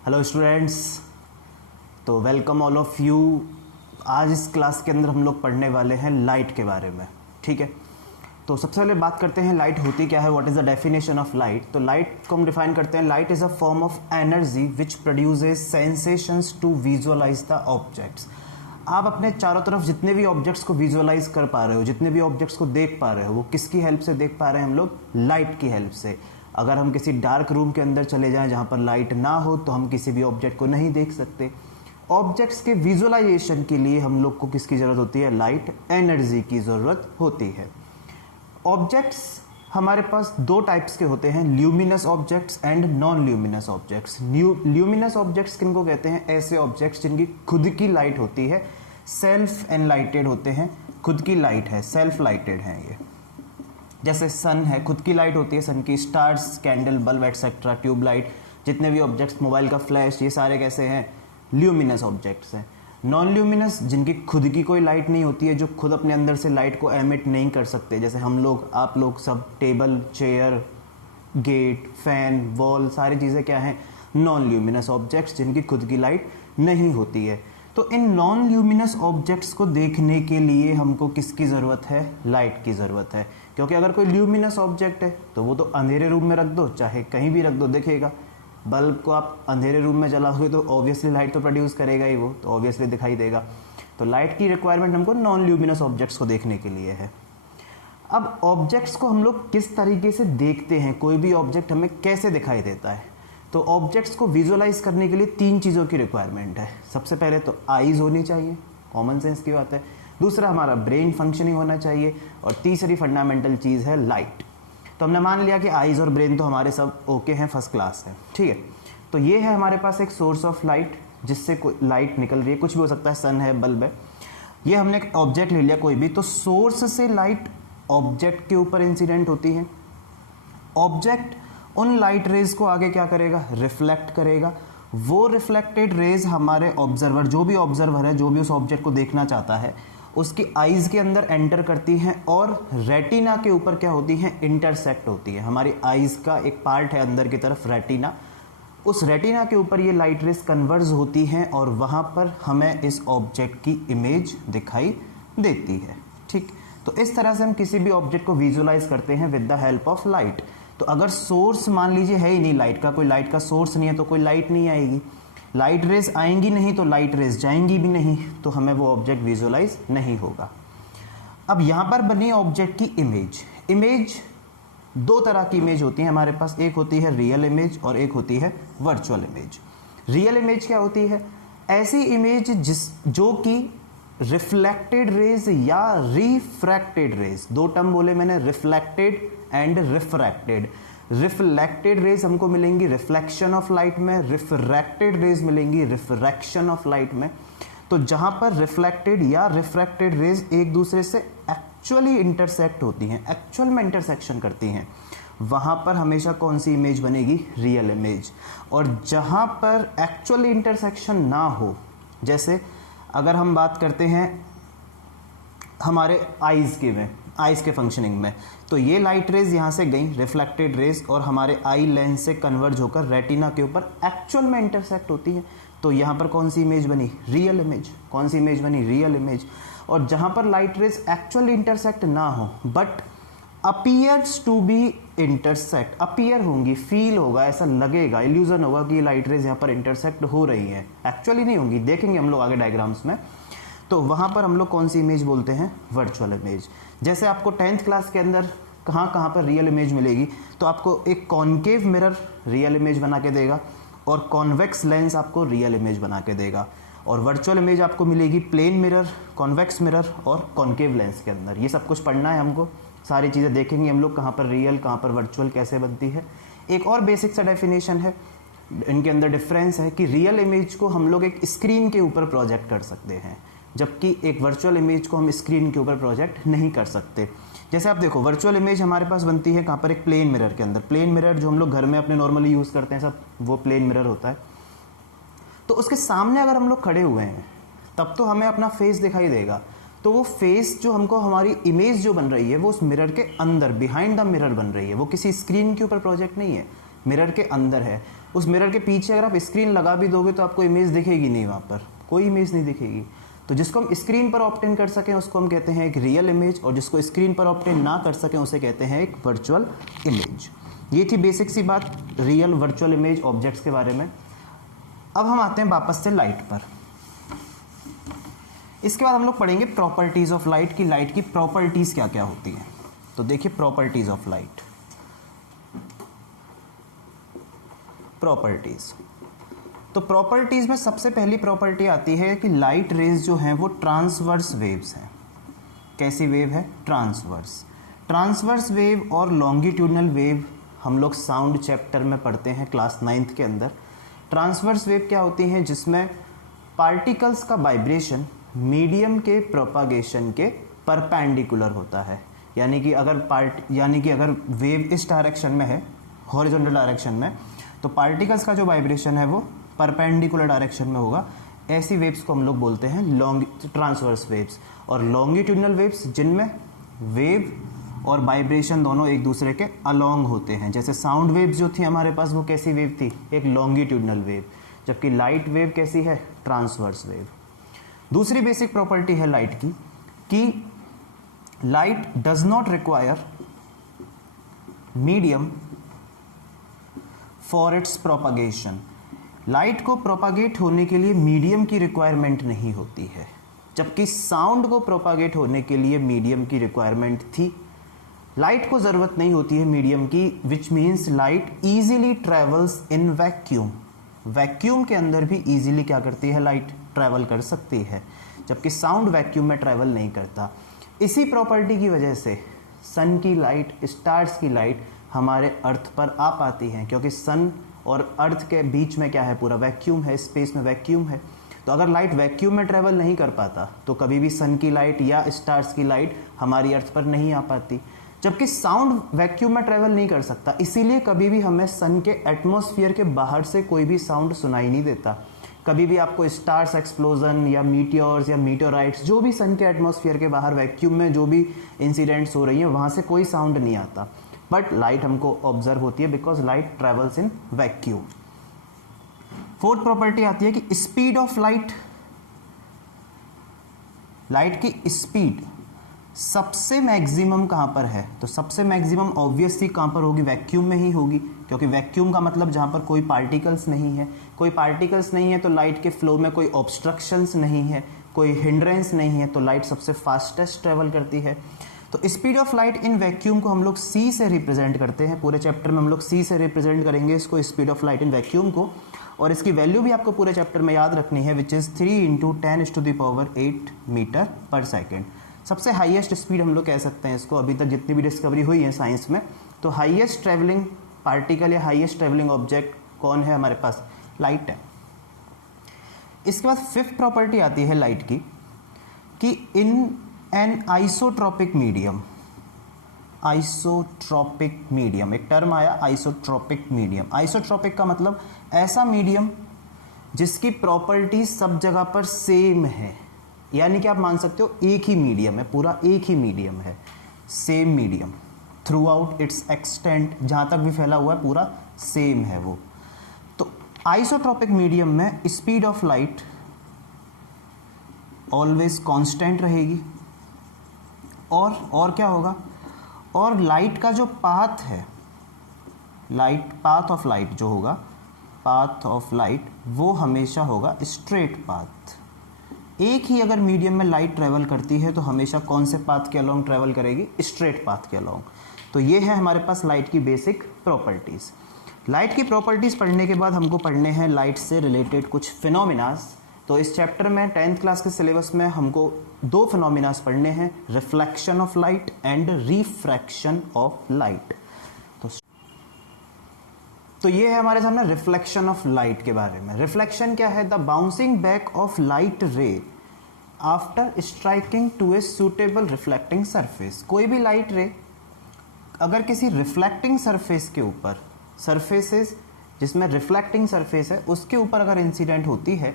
Hello students, तो welcome all of you. आज इस क्लास के अंदर हम लोग पढ़ने वाले हैं लाइट के बारे में। ठीक है, तो सबसे पहले बात करते हैं लाइट होती क्या है, what is the definition of light. तो लाइट को हम डिफाइन करते हैं, light is a form of energy which produces sensations to visualize the objects. आप अपने चारों तरफ जितने भी ऑब्जेक्ट्स को विजुअलाइज कर पा रहे हो, जितने भी ऑब्जेक्ट्स को देख पा रहे हो, वो किसकी हेल्प से देख पा रहे हैं हम लोग? लाइट की हेल्प से। अगर हम किसी डार्क रूम के अंदर चले जाएं जहां पर लाइट ना हो तो हम किसी भी ऑब्जेक्ट को नहीं देख सकते। ऑब्जेक्ट्स के विजुअलाइजेशन के लिए हम लोग को किसकी ज़रूरत होती है? लाइट एनर्जी की ज़रूरत होती है। ऑब्जेक्ट्स हमारे पास दो टाइप्स के होते हैं, luminous objects and non luminous objects. Luminous objects किनको कहते हैं? ऐसे ऑब्जेक्ट्स जिनकी खुद की लाइट होती है, सेल्फ एनलाइटेड होते हैं, खुद की लाइट है, सेल्फ लाइटेड हैं ये। जैसे सन है, खुद की लाइट होती है सन की, stars, candle, bulb etcetera, tubelight, जितने भी ऑब्जेक्ट्स, मोबाइल का फ्लैश, ये सारे कैसे हैं? ल्यूमिनस ऑब्जेक्ट्स हैं। नॉन ल्यूमिनस जिनकी खुद की कोई लाइट नहीं होती है, जो खुद अपने अंदर से लाइट को एमिट नहीं कर सकते, जैसे हम लोग, आप लोग सब, table, chair, gate, fan, wall, सारी चीज़ें क्या हैं? नॉन ल्यूमिनस ऑब्जेक्ट्स जिनकी खुद की लाइट नहीं होती है। तो इन नॉन ल्यूमिनस ऑब्जेक्ट्स को देखने के लिए हमको किसकी ज़रूरत है? लाइट की ज़रूरत है। क्योंकि अगर कोई ल्यूमिनस ऑब्जेक्ट है तो वो तो अंधेरे रूम में रख दो, चाहे कहीं भी रख दो, दिखेगा। बल्ब को आप अंधेरे रूम में जलाओगे तो ऑब्वियसली लाइट तो प्रोड्यूस करेगा ही, वो तो ऑब्वियसली दिखाई देगा। तो लाइट की रिक्वायरमेंट हमको नॉन ल्यूमिनस ऑब्जेक्ट्स को देखने के लिए है। अब ऑब्जेक्ट्स को हम लोग किस तरीके से देखते हैं, कोई भी ऑब्जेक्ट हमें कैसे दिखाई देता है? तो ऑब्जेक्ट्स को विजुअलाइज करने के लिए तीन चीज़ों की रिक्वायरमेंट है। सबसे पहले तो आईज होनी चाहिए, कॉमन सेंस की बात है। दूसरा हमारा ब्रेन फंक्शनिंग होना चाहिए, और तीसरी फंडामेंटल चीज़ है लाइट। तो हमने मान लिया कि आईज और ब्रेन तो हमारे सब ओके हैं, फर्स्ट क्लास है, ठीक है। तो ये है हमारे पास एक सोर्स ऑफ लाइट जिससे लाइट निकल रही है, कुछ भी हो सकता है, सन है, बल्ब है। ये हमने एक ऑब्जेक्ट ले लिया कोई भी, तो सोर्स से लाइट ऑब्जेक्ट के ऊपर इंसिडेंट होती है। ऑब्जेक्ट उन लाइट रेज को आगे क्या करेगा? रिफ्लेक्ट करेगा। वो रिफ्लेक्टेड रेज हमारे ऑब्जर्वर, जो भी ऑब्जर्वर है, जो भी उस ऑब्जेक्ट को देखना चाहता है, उसकी आईज के अंदर एंटर करती हैं और रेटिना के ऊपर क्या होती हैं? इंटरसेक्ट होती है। हमारी आईज का एक पार्ट है अंदर की तरफ, रेटिना। उस रेटिना के ऊपर ये लाइट रेज कन्वर्ज होती हैं और वहाँ पर हमें इस ऑब्जेक्ट की इमेज दिखाई देती है। ठीक, तो इस तरह से हम किसी भी ऑब्जेक्ट को विजुअलाइज करते हैं with the help of light. तो अगर सोर्स मान लीजिए है ही नहीं लाइट का, कोई लाइट का सोर्स नहीं है, तो कोई लाइट नहीं आएगी, लाइट रेज आएंगी नहीं तो लाइट रेज जाएंगी भी नहीं, तो हमें वो ऑब्जेक्ट विजुअलाइज नहीं होगा। अब यहाँ पर बनी ऑब्जेक्ट की इमेज दो तरह की इमेज होती है हमारे पास, एक होती है रियल इमेज और एक होती है वर्चुअल इमेज। रियल इमेज क्या होती है? ऐसी इमेज जो कि रिफ्लेक्टेड रेज या रिफ्रैक्टेड रेज, दो टर्म बोले मैंने, reflected and refracted. Reflected raise हमको मिलेंगी रिफ्लेक्शन ऑफ लाइट में, रिफ्रैक्टेड रेज मिलेंगी रिफ्रैक्शन ऑफ लाइट में। तो जहां पर रिफ्लेक्टेड या रिफ्रैक्टेड रेज एक दूसरे से एक्चुअली इंटरसेक्ट होती हैं, एक्चुअल में इंटरसेक्शन करती हैं, वहां पर हमेशा कौन सी इमेज बनेगी? Real image. और जहां पर एक्चुअली इंटरसेक्शन ना हो, जैसे अगर हम बात करते हैं हमारे आइज के फंक्शनिंग में, तो ये लाइट रेज यहाँ से गई रिफ्लेक्टेड रेज और हमारे आई लेंस से कन्वर्ज होकर रेटिना के ऊपर एक्चुअल में इंटरसेक्ट होती है। तो यहाँ पर कौन सी इमेज बनी? Real image. कौन सी इमेज बनी? Real image. और जहाँ पर लाइट रेज एक्चुअली इंटरसेक्ट ना हो but appears to be intersect, appear होंगी, फील होगा, ऐसा लगेगा, इल्यूजन होगा कि ये लाइट रेज यहाँ पर इंटरसेक्ट हो रही है, एक्चुअली नहीं होंगी, देखेंगे हम लोग आगे डायग्राम्स में। तो वहाँ पर हम लोग कौन सी इमेज बोलते हैं? Virtual image. जैसे आपको 10th क्लास के अंदर कहाँ पर रियल इमेज मिलेगी, तो आपको एक कॉनकेव मिरर रियल इमेज बना के देगा और कॉन्वेक्स लेंस आपको रियल इमेज बना के देगा। और वर्चुअल इमेज आपको मिलेगी प्लेन मिरर, कॉन्वेक्स मिरर और कॉनकेव लेंस के अंदर। ये सब कुछ पढ़ना है हमको, सारी चीज़ें देखेंगे हम लोग, कहाँ पर रियल, कहाँ पर वर्चुअल, कैसे बनती है। एक और बेसिक सा डेफिनेशन है, इनके अंदर डिफरेंस है कि रियल इमेज को हम लोग एक स्क्रीन के ऊपर प्रोजेक्ट कर सकते हैं, जबकि एक वर्चुअल इमेज को हम स्क्रीन के ऊपर प्रोजेक्ट नहीं कर सकते। जैसे आप देखो, वर्चुअल इमेज हमारे पास बनती है कहाँ पर? एक प्लेन मिरर के अंदर। प्लेन मिरर जो हम लोग घर में अपने नॉर्मली यूज़ करते हैं सब, वो प्लेन मिरर होता है। तो उसके सामने अगर हम लोग खड़े हुए हैं तब तो हमें अपना फेस दिखाई देगा, तो वो फेस जो हमको, हमारी इमेज जो बन रही है वो उस मिरर के अंदर, बिहाइंड द मिरर बन रही है, वो किसी स्क्रीन के ऊपर प्रोजेक्ट नहीं है, मिरर के अंदर है। उस मिरर के पीछे अगर आप स्क्रीन लगा भी दोगे तो आपको इमेज दिखेगी नहीं, वहाँ पर कोई इमेज नहीं दिखेगी। तो जिसको हम स्क्रीन पर ऑब्टेन कर सकें उसको हम कहते हैं एक रियल इमेज, और जिसको स्क्रीन पर ऑब्टेन ना कर सकें उसे कहते हैं एक वर्चुअल इमेज। ये थी बेसिक सी बात रियल वर्चुअल इमेज ऑब्जेक्ट्स के बारे में। अब हम आते हैं वापस से लाइट पर। इसके बाद हम लोग पढ़ेंगे प्रॉपर्टीज ऑफ लाइट की लाइट की प्रॉपर्टीज क्या क्या होती हैं। तो देखिए प्रॉपर्टीज ऑफ लाइट। प्रॉपर्टीज, तो प्रॉपर्टीज में सबसे पहली प्रॉपर्टी आती है कि लाइट रेज जो हैं वो ट्रांसवर्स वेव्स हैं। कैसी वेव है? ट्रांसवर्स। ट्रांसवर्स वेव और लॉन्गिट्यूडनल वेव हम लोग साउंड चैप्टर में पढ़ते हैं क्लास 9th के अंदर। ट्रांसवर्स वेव क्या होती हैं? जिसमें पार्टिकल्स का वाइब्रेशन मीडियम के प्रोपागेशन के परपेंडिकुलर होता है। यानी कि अगर वेव इस डायरेक्शन में है, हॉरिजॉन्टल डायरेक्शन में, तो पार्टिकल्स का जो वाइब्रेशन है वो परपेंडिकुलर डायरेक्शन में होगा। ऐसी वेव्स को हम लोग बोलते हैं ट्रांसवर्स वेव्स। और लॉन्गिट्यूडनल वेव्स जिनमें वेव और वाइब्रेशन दोनों एक दूसरे के अलोंग होते हैं। जैसे साउंड वेव्स जो थी हमारे पास वो कैसी वेव थी? एक लॉन्गिट्यूडनल वेव। जबकि लाइट वेव कैसी है? Transverse wave. दूसरी बेसिक प्रॉपर्टी है लाइट की कि light does not require medium for its propagation. Light को प्रोपागेट होने के लिए मीडियम की रिक्वायरमेंट नहीं होती है, जबकि साउंड को प्रोपागेट होने के लिए मीडियम की रिक्वायरमेंट थी। लाइट को ज़रूरत नहीं होती है मीडियम की, which means light easily travels in vacuum. Vacuum के अंदर भी ईजिली क्या करती है? लाइट ट्रैवल कर सकती है, जबकि साउंड वैक्यूम में ट्रैवल नहीं करता। इसी प्रॉपर्टी की वजह से सन की लाइट, स्टार्स की लाइट हमारे अर्थ पर आ पाती हैं, क्योंकि सन और अर्थ के बीच में क्या है? पूरा वैक्यूम है, स्पेस में वैक्यूम है। तो अगर लाइट वैक्यूम में ट्रैवल नहीं कर पाता तो कभी भी सन की लाइट या स्टार्स की लाइट हमारी अर्थ पर नहीं आ पाती। जबकि साउंड वैक्यूम में ट्रैवल नहीं कर सकता, इसीलिए कभी भी हमें सन के एटमॉस्फेयर के बाहर से कोई भी साउंड सुनाई नहीं देता। कभी भी आपको स्टार्स एक्सप्लोजन या मीटियोर्स या मीटियोराइट्स, जो भी सन के एटमॉस्फेयर के बाहर वैक्यूम में जो भी इंसिडेंट्स हो रही हैं, वहाँ से कोई साउंड नहीं आता। बट लाइट हमको ऑब्जर्व होती है because light travels in vacuum. Fourth property आती है कि स्पीड ऑफ लाइट। लाइट की स्पीड सबसे मैक्सिमम कहाँ पर है? तो सबसे मैक्सिमम ऑब्वियसली कहाँ पर होगी? वैक्यूम में ही होगी, क्योंकि वैक्यूम का मतलब जहाँ पर कोई पार्टिकल्स नहीं है। कोई पार्टिकल्स नहीं है तो लाइट के फ्लो में कोई ऑब्स्ट्रक्शंस नहीं है, कोई हिंड्रेंस नहीं है, तो लाइट सबसे फास्टेस्ट ट्रेवल करती है। तो speed of light in vacuum को हम लोग सी से रिप्रेजेंट करते हैं। पूरे चैप्टर में हम लोग सी से रिप्रेजेंट करेंगे इसको, speed of light in vacuum को। और इसकी वैल्यू भी आपको पूरे चैप्टर में याद रखनी है, विच इज़ 3 × 10⁸ मीटर पर सेकेंड। सबसे हाईएस्ट स्पीड हम लोग कह सकते हैं इसको, अभी तक जितनी भी डिस्कवरी हुई है साइंस में। तो हाईएस्ट ट्रैवलिंग पार्टिकल या हाईएस्ट ट्रैवलिंग ऑब्जेक्ट कौन है हमारे पास? लाइट है। इसके बाद फिफ्थ प्रॉपर्टी आती है लाइट की कि in an isotropic medium. Isotropic medium, एक टर्म आया आइसोट्रॉपिक मीडियम। आइसोट्रॉपिक का मतलब ऐसा मीडियम जिसकी प्रॉपर्टी सब जगह पर सेम है। यानी कि आप मान सकते हो एक ही मीडियम है, पूरा एक ही मीडियम है, same medium through out it's extent, जहाँ तक भी फैला हुआ है पूरा सेम है वो। तो आइसोट्रॉपिक मीडियम में speed of light always constant रहेगी। और क्या होगा? और लाइट का जो पाथ है, पाथ ऑफ लाइट जो होगा, पाथ ऑफ लाइट वो हमेशा होगा स्ट्रेट पाथ। एक ही अगर मीडियम में लाइट ट्रेवल करती है तो हमेशा कौन से पाथ के अलोंग ट्रेवल करेगी? स्ट्रेट पाथ के अलोंग। तो ये है हमारे पास लाइट की बेसिक प्रॉपर्टीज़। लाइट की प्रॉपर्टीज़ पढ़ने के बाद हमको पढ़ने हैं लाइट से रिलेटेड कुछ फिनोमिनास। तो इस चैप्टर में 10th क्लास के सिलेबस में हमको 2 फिनोमिनास पढ़ने हैं, reflection of light and refraction of light. तो ये है हमारे सामने रिफ्लेक्शन ऑफ लाइट के बारे में। रिफ्लेक्शन क्या है? The bouncing back of light ray after striking to a suitable reflecting surface. कोई भी लाइट रे अगर किसी रिफ्लेक्टिंग सरफेस के ऊपर, सरफेसेस जिसमें रिफ्लेक्टिंग सरफेस है उसके ऊपर अगर इंसिडेंट होती है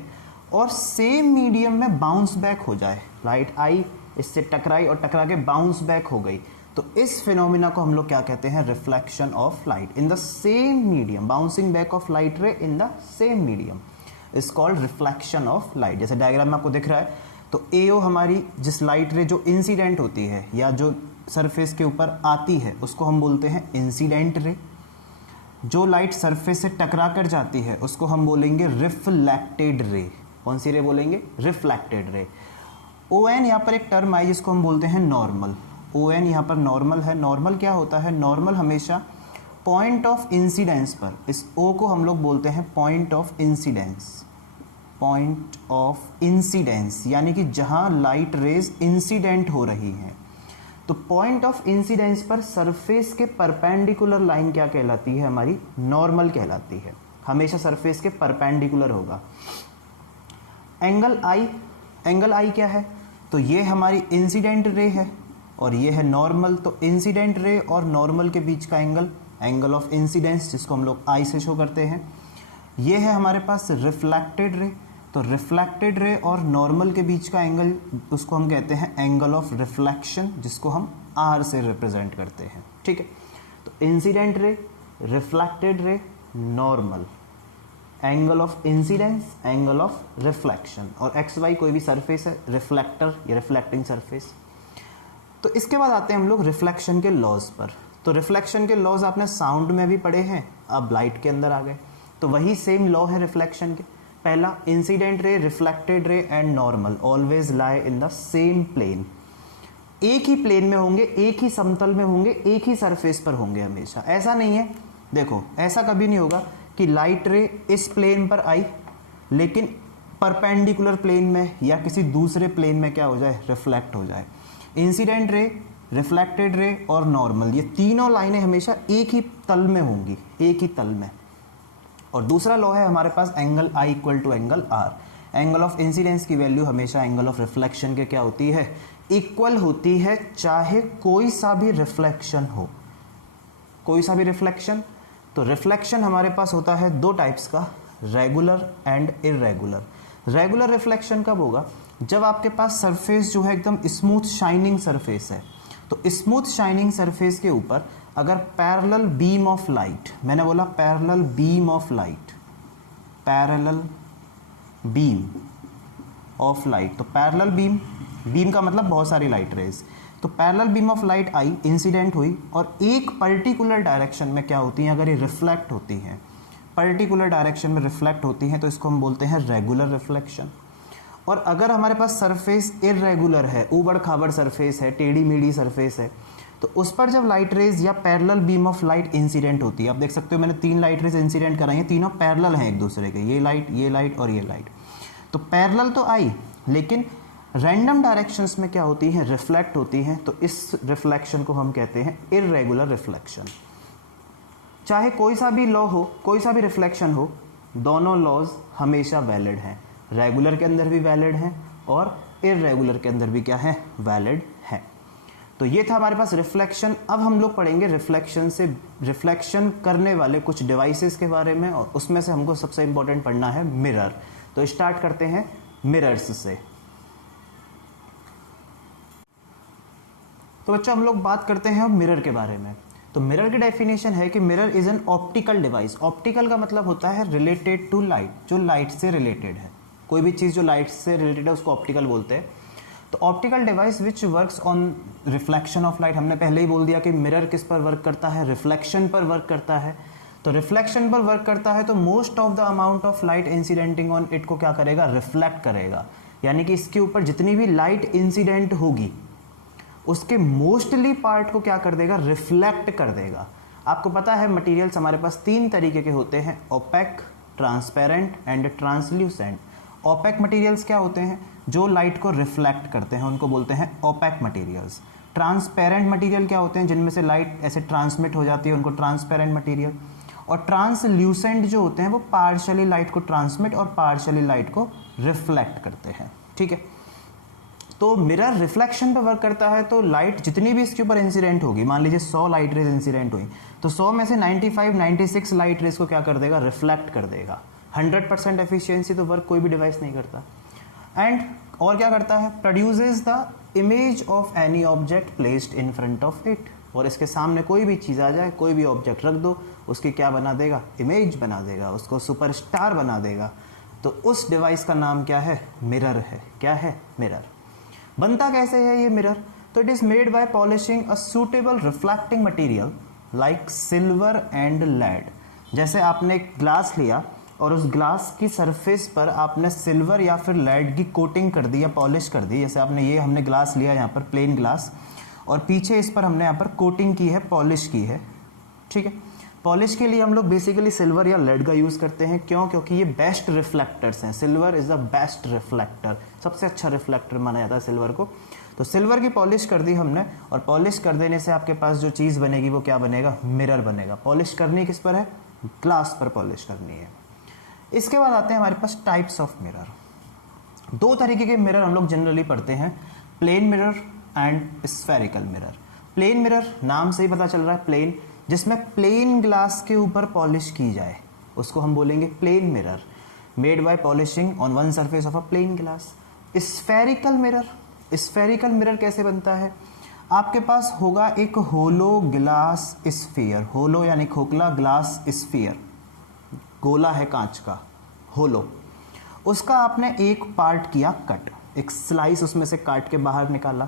और सेम मीडियम में बाउंस बैक हो जाए, लाइट आई इससे टकराई और टकरा के बाउंस बैक हो गई, तो इस फिनोमिना को हम लोग क्या कहते हैं, reflection of light in the same medium, bouncing back of light रे इन the same medium is called reflection of light. जैसे डायग्राम में आपको दिख रहा है, तो एओ हमारी जिस लाइट रे जो इंसिडेंट होती है या जो सरफेस के ऊपर आती है उसको हम बोलते हैं इंसिडेंट रे। जो लाइट सरफेस से टकरा कर जाती है उसको हम बोलेंगे रिफ्लेक्टेड रे। कौन सी रे बोलेंगे, रिफ्लेक्टेड रे। ओ एन यहाँ पर एक टर्म आई जिसको हम बोलते हैं नॉर्मल। ओ एन यहाँ पर नॉर्मल है। नॉर्मल क्या होता है, नॉर्मल हमेशा पॉइंट ऑफ इंसिडेंस पर, इस ओ को हम लोग बोलते हैं point of incidence. Point of incidence यानी कि जहाँ लाइट रेज इंसिडेंट हो रही हैं, तो पॉइंट ऑफ इंसिडेंस पर सरफेस के परपेंडिकुलर लाइन क्या कहलाती है, हमारी नॉर्मल कहलाती है। हमेशा सरफेस के परपेंडिकुलर होगा। एंगल आई, एंगल आई क्या है, तो ये हमारी इंसिडेंट रे है और ये है नॉर्मल। तो इंसिडेंट रे और नॉर्मल के बीच का एंगल, एंगल ऑफ इंसिडेंस, जिसको हम लोग आई से शो करते हैं। ये है हमारे पास रिफ्लेक्टेड रे, तो रिफ्लेक्टेड रे और नॉर्मल के बीच का एंगल, उसको हम कहते हैं एंगल ऑफ रिफ्लेक्शन, जिसको हम आर से रिप्रेजेंट करते हैं। ठीक है, तो incident ray, reflected ray, normal, angle of incidence, angle of reflection, और एक्स वाई कोई भी सरफेस है, रिफ्लेक्टर या रिफ्लेक्टिंग सरफेस। तो इसके बाद आते हैं हम लोग रिफ्लेक्शन के लॉज पर। तो रिफ्लेक्शन के लॉज आपने साउंड में भी पढ़े हैं, अब लाइट के अंदर आ गए। तो वही सेम लॉ है रिफ्लेक्शन के। पहला, incident ray, reflected ray and normal always lie in the same plane. एक ही प्लेन में होंगे, एक ही समतल में होंगे, एक ही सरफेस पर होंगे हमेशा। ऐसा नहीं है, देखो ऐसा कभी नहीं होगा कि लाइट रे इस प्लेन पर आई लेकिन परपेंडिकुलर प्लेन में या किसी दूसरे प्लेन में क्या हो जाए, रिफ्लेक्ट हो जाए। इंसिडेंट रे, रिफ्लेक्टेड रे और नॉर्मल, ये तीनों लाइनें हमेशा एक ही तल में होंगी, एक ही तल में। और दूसरा लॉ है हमारे पास angle I equal to angle R. Angle of incidence की वैल्यू हमेशा एंगल ऑफ रिफ्लेक्शन के क्या होती है, इक्वल होती है, चाहे कोई सा भी रिफ्लेक्शन हो। कोई सा भी रिफ्लेक्शन, तो रिफ्लेक्शन हमारे पास होता है दो टाइप्स का, regular and irregular. Regular reflection कब होगा, जब आपके पास सरफेस जो है एकदम स्मूथ शाइनिंग सरफेस है। तो स्मूथ शाइनिंग सरफेस के ऊपर अगर पैरेलल बीम ऑफ लाइट, मैंने बोला parallel beam of light, parallel beam of light, तो पैरेलल बीम, बीम का मतलब बहुत सारी लाइट रेज, तो parallel beam of light I, incident हुई और एक पर्टिकुलर डायरेक्शन में क्या होती हैं, अगर ये रिफ्लेक्ट होती हैं, पर्टिकुलर डायरेक्शन में रिफ्लेक्ट होती हैं, तो इसको हम बोलते हैं रेगुलर रिफ्लेक्शन। और अगर हमारे पास सरफेस इररेगुलर है, ऊबड़ खाबड़ सरफेस है, टेढ़ी मेढ़ी सरफेस है, तो उस पर जब लाइट रेज या parallel beam of light incident होती है, आप देख सकते हो मैंने 3 लाइट रेज इंसिडेंट कराई हैं, तीनों पैरेलल हैं एक दूसरे के, ये लाइट और ये लाइट। तो पैरेलल तो आई लेकिन रैंडम डायरेक्शंस में क्या होती हैं, रिफ्लेक्ट होती हैं, तो इस रिफ्लेक्शन को हम कहते हैं इररेगुलर रिफ्लेक्शन। चाहे कोई सा भी लॉ हो, कोई सा भी रिफ्लेक्शन हो, दोनों लॉज हमेशा वैलिड हैं। रेगुलर के अंदर भी वैलिड हैं और इररेगुलर के अंदर भी क्या है, वैलिड है। तो ये था हमारे पास रिफ्लेक्शन। अब हम लोग पढ़ेंगे रिफ्लेक्शन से, रिफ्लेक्शन करने वाले कुछ डिवाइसेस के बारे में, और उसमें से हमको सबसे इंपॉर्टेंट पढ़ना है मिरर। तो स्टार्ट करते हैं मिरर्स से। तो बच्चों हम लोग बात करते हैं अब मिरर के बारे में। तो मिरर की डेफिनेशन है कि mirror is an optical device. Optical का मतलब होता है रिलेटेड टू लाइट, जो लाइट से रिलेटेड है। कोई भी चीज़ जो लाइट से रिलेटेड है उसको ऑप्टिकल बोलते हैं। तो optical device which works on reflection of light, हमने पहले ही बोल दिया कि मिरर किस पर वर्क करता है, रिफ्लेक्शन पर वर्क करता है। तो रिफ्लेक्शन पर वर्क करता है तो most of the amount of light incidenting on it को क्या करेगा, रिफ्लेक्ट करेगा। यानी कि इसके ऊपर जितनी भी लाइट इंसिडेंट होगी उसके मोस्टली पार्ट को क्या कर देगा, रिफ्लेक्ट कर देगा। आपको पता है मटेरियल्स हमारे पास 3 तरीके के होते हैं, opaque, transparent and translucent. Opaque materials क्या होते हैं, जो लाइट को रिफ्लेक्ट करते हैं, उनको बोलते हैं ओपेक मटेरियल्स। ट्रांसपेरेंट मटेरियल क्या होते हैं, जिनमें से लाइट ऐसे ट्रांसमिट हो जाती है, उनको ट्रांसपेरेंट मटेरियल। और ट्रांसल्यूसेंट जो होते हैं वो पार्शियली लाइट को ट्रांसमिट और पार्शियली लाइट को रिफ्लेक्ट करते हैं। ठीक है, तो मिरर रिफ्लेक्शन पर वर्क करता है। तो लाइट जितनी भी इसके ऊपर इंसिडेंट होगी, मान लीजिए 100 लाइट रेज इंसिडेंट हुई, तो 100 में से 96 लाइट रेज को क्या कर देगा, रिफ्लेक्ट कर देगा। 100% एफिशिएंसी तो वर्क कोई भी डिवाइस नहीं करता। एंड और क्या करता है, produces the image of any object placed in front of it, और इसके सामने कोई भी चीज़ आ जाए, कोई भी ऑब्जेक्ट रख दो, उसकी क्या बना देगा, इमेज बना देगा, उसको सुपरस्टार बना देगा। तो उस डिवाइस का नाम क्या है, मिरर है। क्या है, मिरर। बनता कैसे है ये मिरर, तो it is made by polishing a suitable reflecting material like silver and lead. जैसे आपने एक ग्लास लिया और उस ग्लास की सरफेस पर आपने सिल्वर या फिर लेड की कोटिंग कर दी या पॉलिश कर दी। जैसे हमने ग्लास लिया यहाँ पर प्लेन ग्लास, और पीछे इस पर हमने यहाँ पर कोटिंग की है, पॉलिश की है, ठीक है। पॉलिश के लिए हम लोग बेसिकली सिल्वर या लेड का यूज़ करते हैं। क्यों? क्योंकि ये बेस्ट रिफ्लेक्टर्स हैं। Silver is the best reflector, सबसे अच्छा रिफ्लेक्टर माना जाता है सिल्वर को। तो सिल्वर की पॉलिश कर दी हमने, और पॉलिश कर देने से आपके पास जो चीज़ बनेगी वो क्या बनेगा, मिरर बनेगा। पॉलिश करनी किस पर है, ग्लास पर पॉलिश करनी है। इसके बाद आते हैं हमारे पास टाइप्स ऑफ मिरर। दो तरीके के मिरर हम लोग जनरली पढ़ते हैं, plane mirror and spherical mirror. Plane mirror नाम से ही पता चल रहा है, प्लेन, जिसमें प्लेन ग्लास के ऊपर पॉलिश की जाए उसको हम बोलेंगे plane mirror, made by polishing on one surface of a plane glass. Spherical mirror, spherical mirror कैसे बनता है, आपके पास होगा एक होलो ग्लास स्फीयर, होलो यानी खोखला, ग्लास स्फीयर गोला है कांच का, होलो। उसका आपने एक पार्ट किया कट, एक स्लाइस उसमें से काट के बाहर निकाला।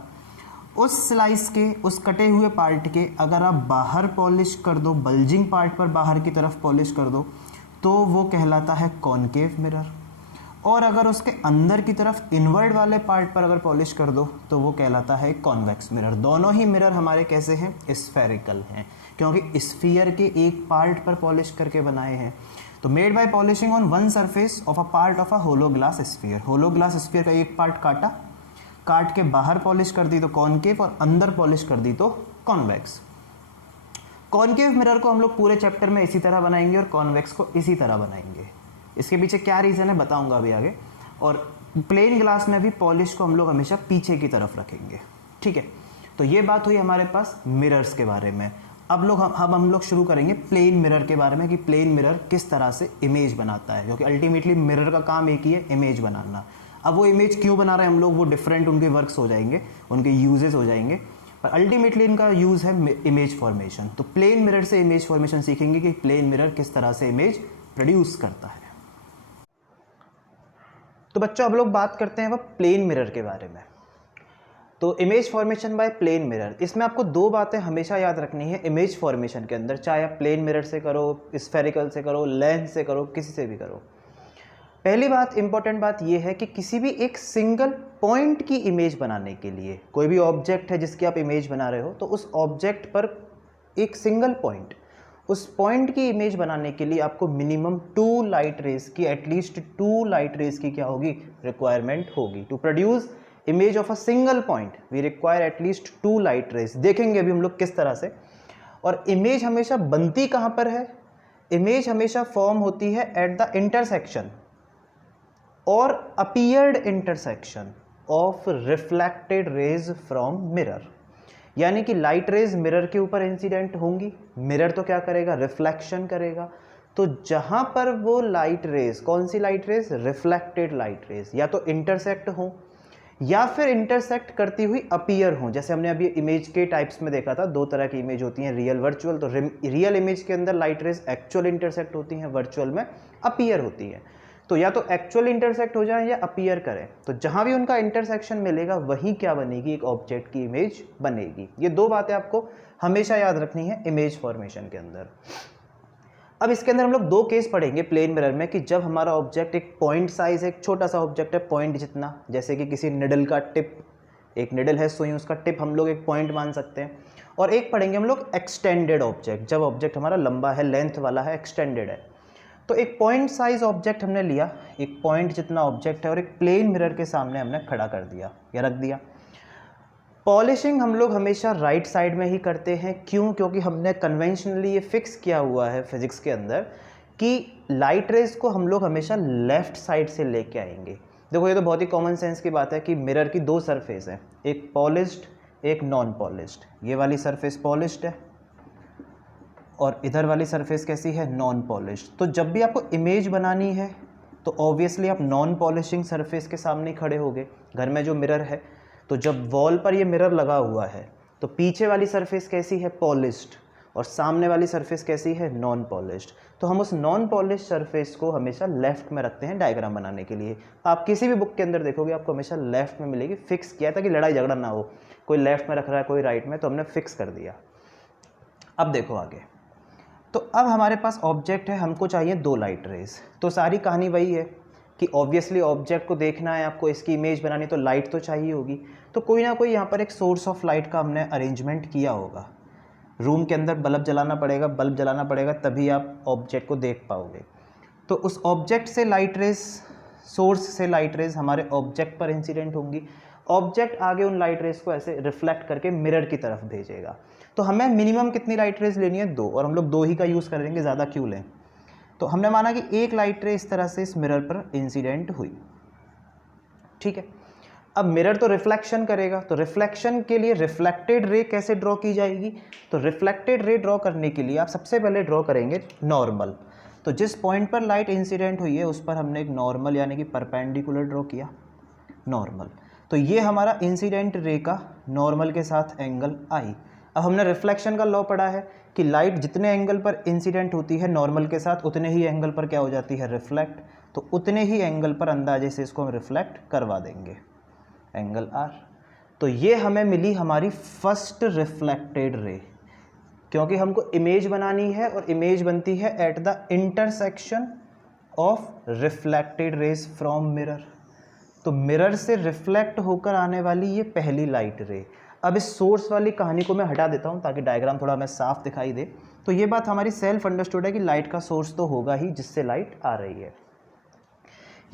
उस स्लाइस के, उस कटे हुए पार्ट के अगर आप बाहर पॉलिश कर दो, बल्जिंग पार्ट पर बाहर की तरफ पॉलिश कर दो, तो वो कहलाता है कॉनकेव मिरर। और अगर उसके अंदर की तरफ इनवर्ड वाले पार्ट पर अगर पॉलिश कर दो तो वो कहलाता है कॉन्वेक्स मिरर। दोनों ही मिरर हमारे कैसे हैं, स्फेरिकल हैं, क्योंकि स्फीयर के एक पार्ट पर पॉलिश करके बनाए हैं। तो made by polishing on one surface of a part of a hollow glass sphere. Hollow glass sphere का एक पार्ट काटा, काट के बाहर पॉलिश कर दी तो कॉनकेव, और अंदर पॉलिश कर दी तो कॉन्वेक्स। कॉनकेव मिरर को हम लोग पूरे चैप्टर में इसी तरह बनाएंगे और कॉन्वेक्स को इसी तरह बनाएंगे। इसके पीछे क्या रीज़न है बताऊंगा अभी आगे। और प्लेन ग्लास में भी पॉलिश को हम लोग हमेशा पीछे की तरफ रखेंगे, ठीक है। तो ये बात हुई हमारे पास मिरर्स के बारे में। अब हम लोग शुरू करेंगे प्लेन मिरर के बारे में, कि प्लेन मिरर किस तरह से इमेज बनाता है, क्योंकि अल्टीमेटली मिरर का काम एक ही है, इमेज बनाना। अब वो इमेज क्यों बना रहे हैं हम लोग, वो डिफरेंट उनके वर्क्स हो जाएंगे, उनके यूजेस हो जाएंगे, पर अल्टीमेटली इनका यूज़ है इमेज फॉर्मेशन। तो प्लेन मिरर से इमेज फॉर्मेशन सीखेंगे कि प्लेन मिरर किस तरह से इमेज प्रोड्यूस करता है। तो बच्चों अब लोग बात करते हैं वह प्लेन मिरर के बारे में। तो image formation by plane mirror, इसमें आपको दो बातें हमेशा याद रखनी है इमेज फॉर्मेशन के अंदर, चाहे आप प्लेन मिरर से करो, स्फेरिकल से करो, लेंस से करो, किसी से भी करो। पहली बात, इंपॉर्टेंट बात यह है कि किसी भी एक सिंगल पॉइंट की इमेज बनाने के लिए, कोई भी ऑब्जेक्ट है जिसकी आप इमेज बना रहे हो, तो उस ऑब्जेक्ट पर एक सिंगल पॉइंट, उस पॉइंट की इमेज बनाने के लिए आपको मिनिमम 2 लाइट रेज की, एटलीस्ट 2 लाइट रेज की क्या होगी, रिक्वायरमेंट होगी। To produce image of a single point we require at least 2 light rays. देखेंगे अभी हम लोग किस तरह से। और इमेज हमेशा बनती कहाँ पर है, इमेज हमेशा फॉर्म होती है एट द इंटरसेक्शन और appeared intersection of reflected raise from mirror. यानी कि लाइट रेज मिरर के ऊपर इंसिडेंट होंगी, मिरर तो क्या करेगा, रिफ्लेक्शन करेगा। तो जहां पर वो लाइट रेज, कौन सी light rays, reflected light rays, या तो इंटरसेक्ट हो या फिर इंटरसेक्ट करती हुई अपीयर हो। जैसे हमने अभी इमेज के टाइप्स में देखा था, दो तरह की इमेज होती हैं, रियल वर्चुअल। तो रियल इमेज के अंदर लाइट रेज एक्चुअल इंटरसेक्ट होती हैं, वर्चुअल में अपीयर होती है। तो या तो एक्चुअल इंटरसेक्ट हो जाए या अपीयर करें, तो जहां भी उनका इंटरसेक्शन मिलेगा वहीं क्या बनेगी, एक ऑब्जेक्ट की इमेज बनेगी। ये दो बातें आपको हमेशा याद रखनी है इमेज फॉर्मेशन के अंदर। अब इसके अंदर हम लोग दो केस पढ़ेंगे प्लेन मिरर में, कि जब हमारा ऑब्जेक्ट एक पॉइंट साइज, एक छोटा सा ऑब्जेक्ट है पॉइंट जितना, जैसे कि किसी निडल का टिप, एक निडल है सुई, उसका टिप हम लोग एक पॉइंट मान सकते हैं। और एक पढ़ेंगे हम लोग एक्सटेंडेड ऑब्जेक्ट, जब ऑब्जेक्ट हमारा लंबा है, लेंथ वाला है, एक्सटेंडेड है। तो एक पॉइंट साइज ऑब्जेक्ट हमने लिया, एक पॉइंट जितना ऑब्जेक्ट है, और एक प्लेन मिरर के सामने हमने खड़ा कर दिया या रख दिया। पॉलिशिंग हम लोग हमेशा राइट साइड में ही करते हैं। क्यों? क्योंकि हमने कन्वेंशनली ये फिक्स किया हुआ है फिजिक्स के अंदर कि लाइट रेज को हम लोग हमेशा लेफ्ट साइड से लेके आएंगे। देखो ये तो बहुत ही कॉमन सेंस की बात है कि मिरर की दो सरफेस है, एक पॉलिश्ड, एक नॉन पॉलिश्ड। ये वाली सरफेस पॉलिश्ड है और इधर वाली सरफेस कैसी है, नॉन पॉलिश्ड। तो जब भी आपको इमेज बनानी है तो ऑब्वियसली आप नॉन पॉलिशिंग सरफेस के सामने खड़े होगे। घर में जो मिरर है तो जब वॉल पर ये मिरर लगा हुआ है तो पीछे वाली सरफेस कैसी है, पॉलिश्ड, और सामने वाली सरफेस कैसी है, नॉन पॉलिश्ड। तो हम उस नॉन पॉलिश्ड सरफेस को हमेशा लेफ्ट में रखते हैं डायग्राम बनाने के लिए। आप किसी भी बुक के अंदर देखोगे आपको हमेशा लेफ्ट में मिलेगी, फिक्स किया ताकि लड़ाई झगड़ा ना हो, कोई लेफ्ट में रख रहा है कोई राइट में, तो हमने फिक्स कर दिया। अब देखो आगे, तो अब हमारे पास ऑब्जेक्ट है, हमको चाहिए 2 लाइट रेज। तो सारी कहानी वही है कि ऑब्वियसली ऑब्जेक्ट को देखना है आपको, इसकी इमेज बनानी, तो लाइट तो चाहिए होगी। तो कोई ना कोई यहाँ पर एक सोर्स ऑफ लाइट का हमने अरेंजमेंट किया होगा। रूम के अंदर बल्ब जलाना पड़ेगा, तभी आप ऑब्जेक्ट को देख पाओगे। तो उस ऑब्जेक्ट से लाइट रेज, सोर्स से लाइट रेज हमारे ऑब्जेक्ट पर इंसिडेंट होंगी। ऑब्जेक्ट आगे उन लाइट रेज को ऐसे रिफ्लेक्ट करके मिरर की तरफ भेजेगा। तो हमें मिनिमम कितनी लाइट रेज लेनी है, 2, और हम लोग 2 ही का यूज़ करेंगे, ज़्यादा क्यों लें। तो हमने माना कि एक लाइट रे इस तरह से इस मिरर पर इंसिडेंट हुई, ठीक है। अब मिरर तो रिफ्लेक्शन करेगा, तो रिफ्लेक्शन के लिए रिफ्लेक्टेड रे कैसे ड्रॉ की जाएगी। तो रिफ्लेक्टेड रे ड्रॉ करने के लिए आप सबसे पहले ड्रॉ करेंगे नॉर्मल। तो जिस पॉइंट पर लाइट इंसिडेंट हुई है उस पर हमने एक नॉर्मल यानी कि परपेंडिकुलर ड्रॉ किया, नॉर्मल। तो ये हमारा इंसिडेंट रे का नॉर्मल के साथ एंगल आई। अब हमने रिफ्लेक्शन का लॉ पढ़ा है कि लाइट जितने एंगल पर इंसिडेंट होती है नॉर्मल के साथ, उतने ही एंगल पर क्या हो जाती है, रिफ्लेक्ट। तो उतने ही एंगल पर अंदाजे से इसको हम रिफ्लेक्ट करवा देंगे, एंगल आर। तो ये हमें मिली हमारी फर्स्ट रिफ्लेक्टेड रे, क्योंकि हमको इमेज बनानी है और इमेज बनती है at the intersection of reflected raise from mirror. तो मिरर से रिफ्लेक्ट होकर आने वाली ये पहली लाइट रे। अब इस सोर्स वाली कहानी को मैं हटा देता हूँ ताकि डायग्राम थोड़ा हमें साफ दिखाई दे। तो ये बात हमारी सेल्फ अंडरस्टूड है कि लाइट का सोर्स तो होगा ही जिससे लाइट आ रही है।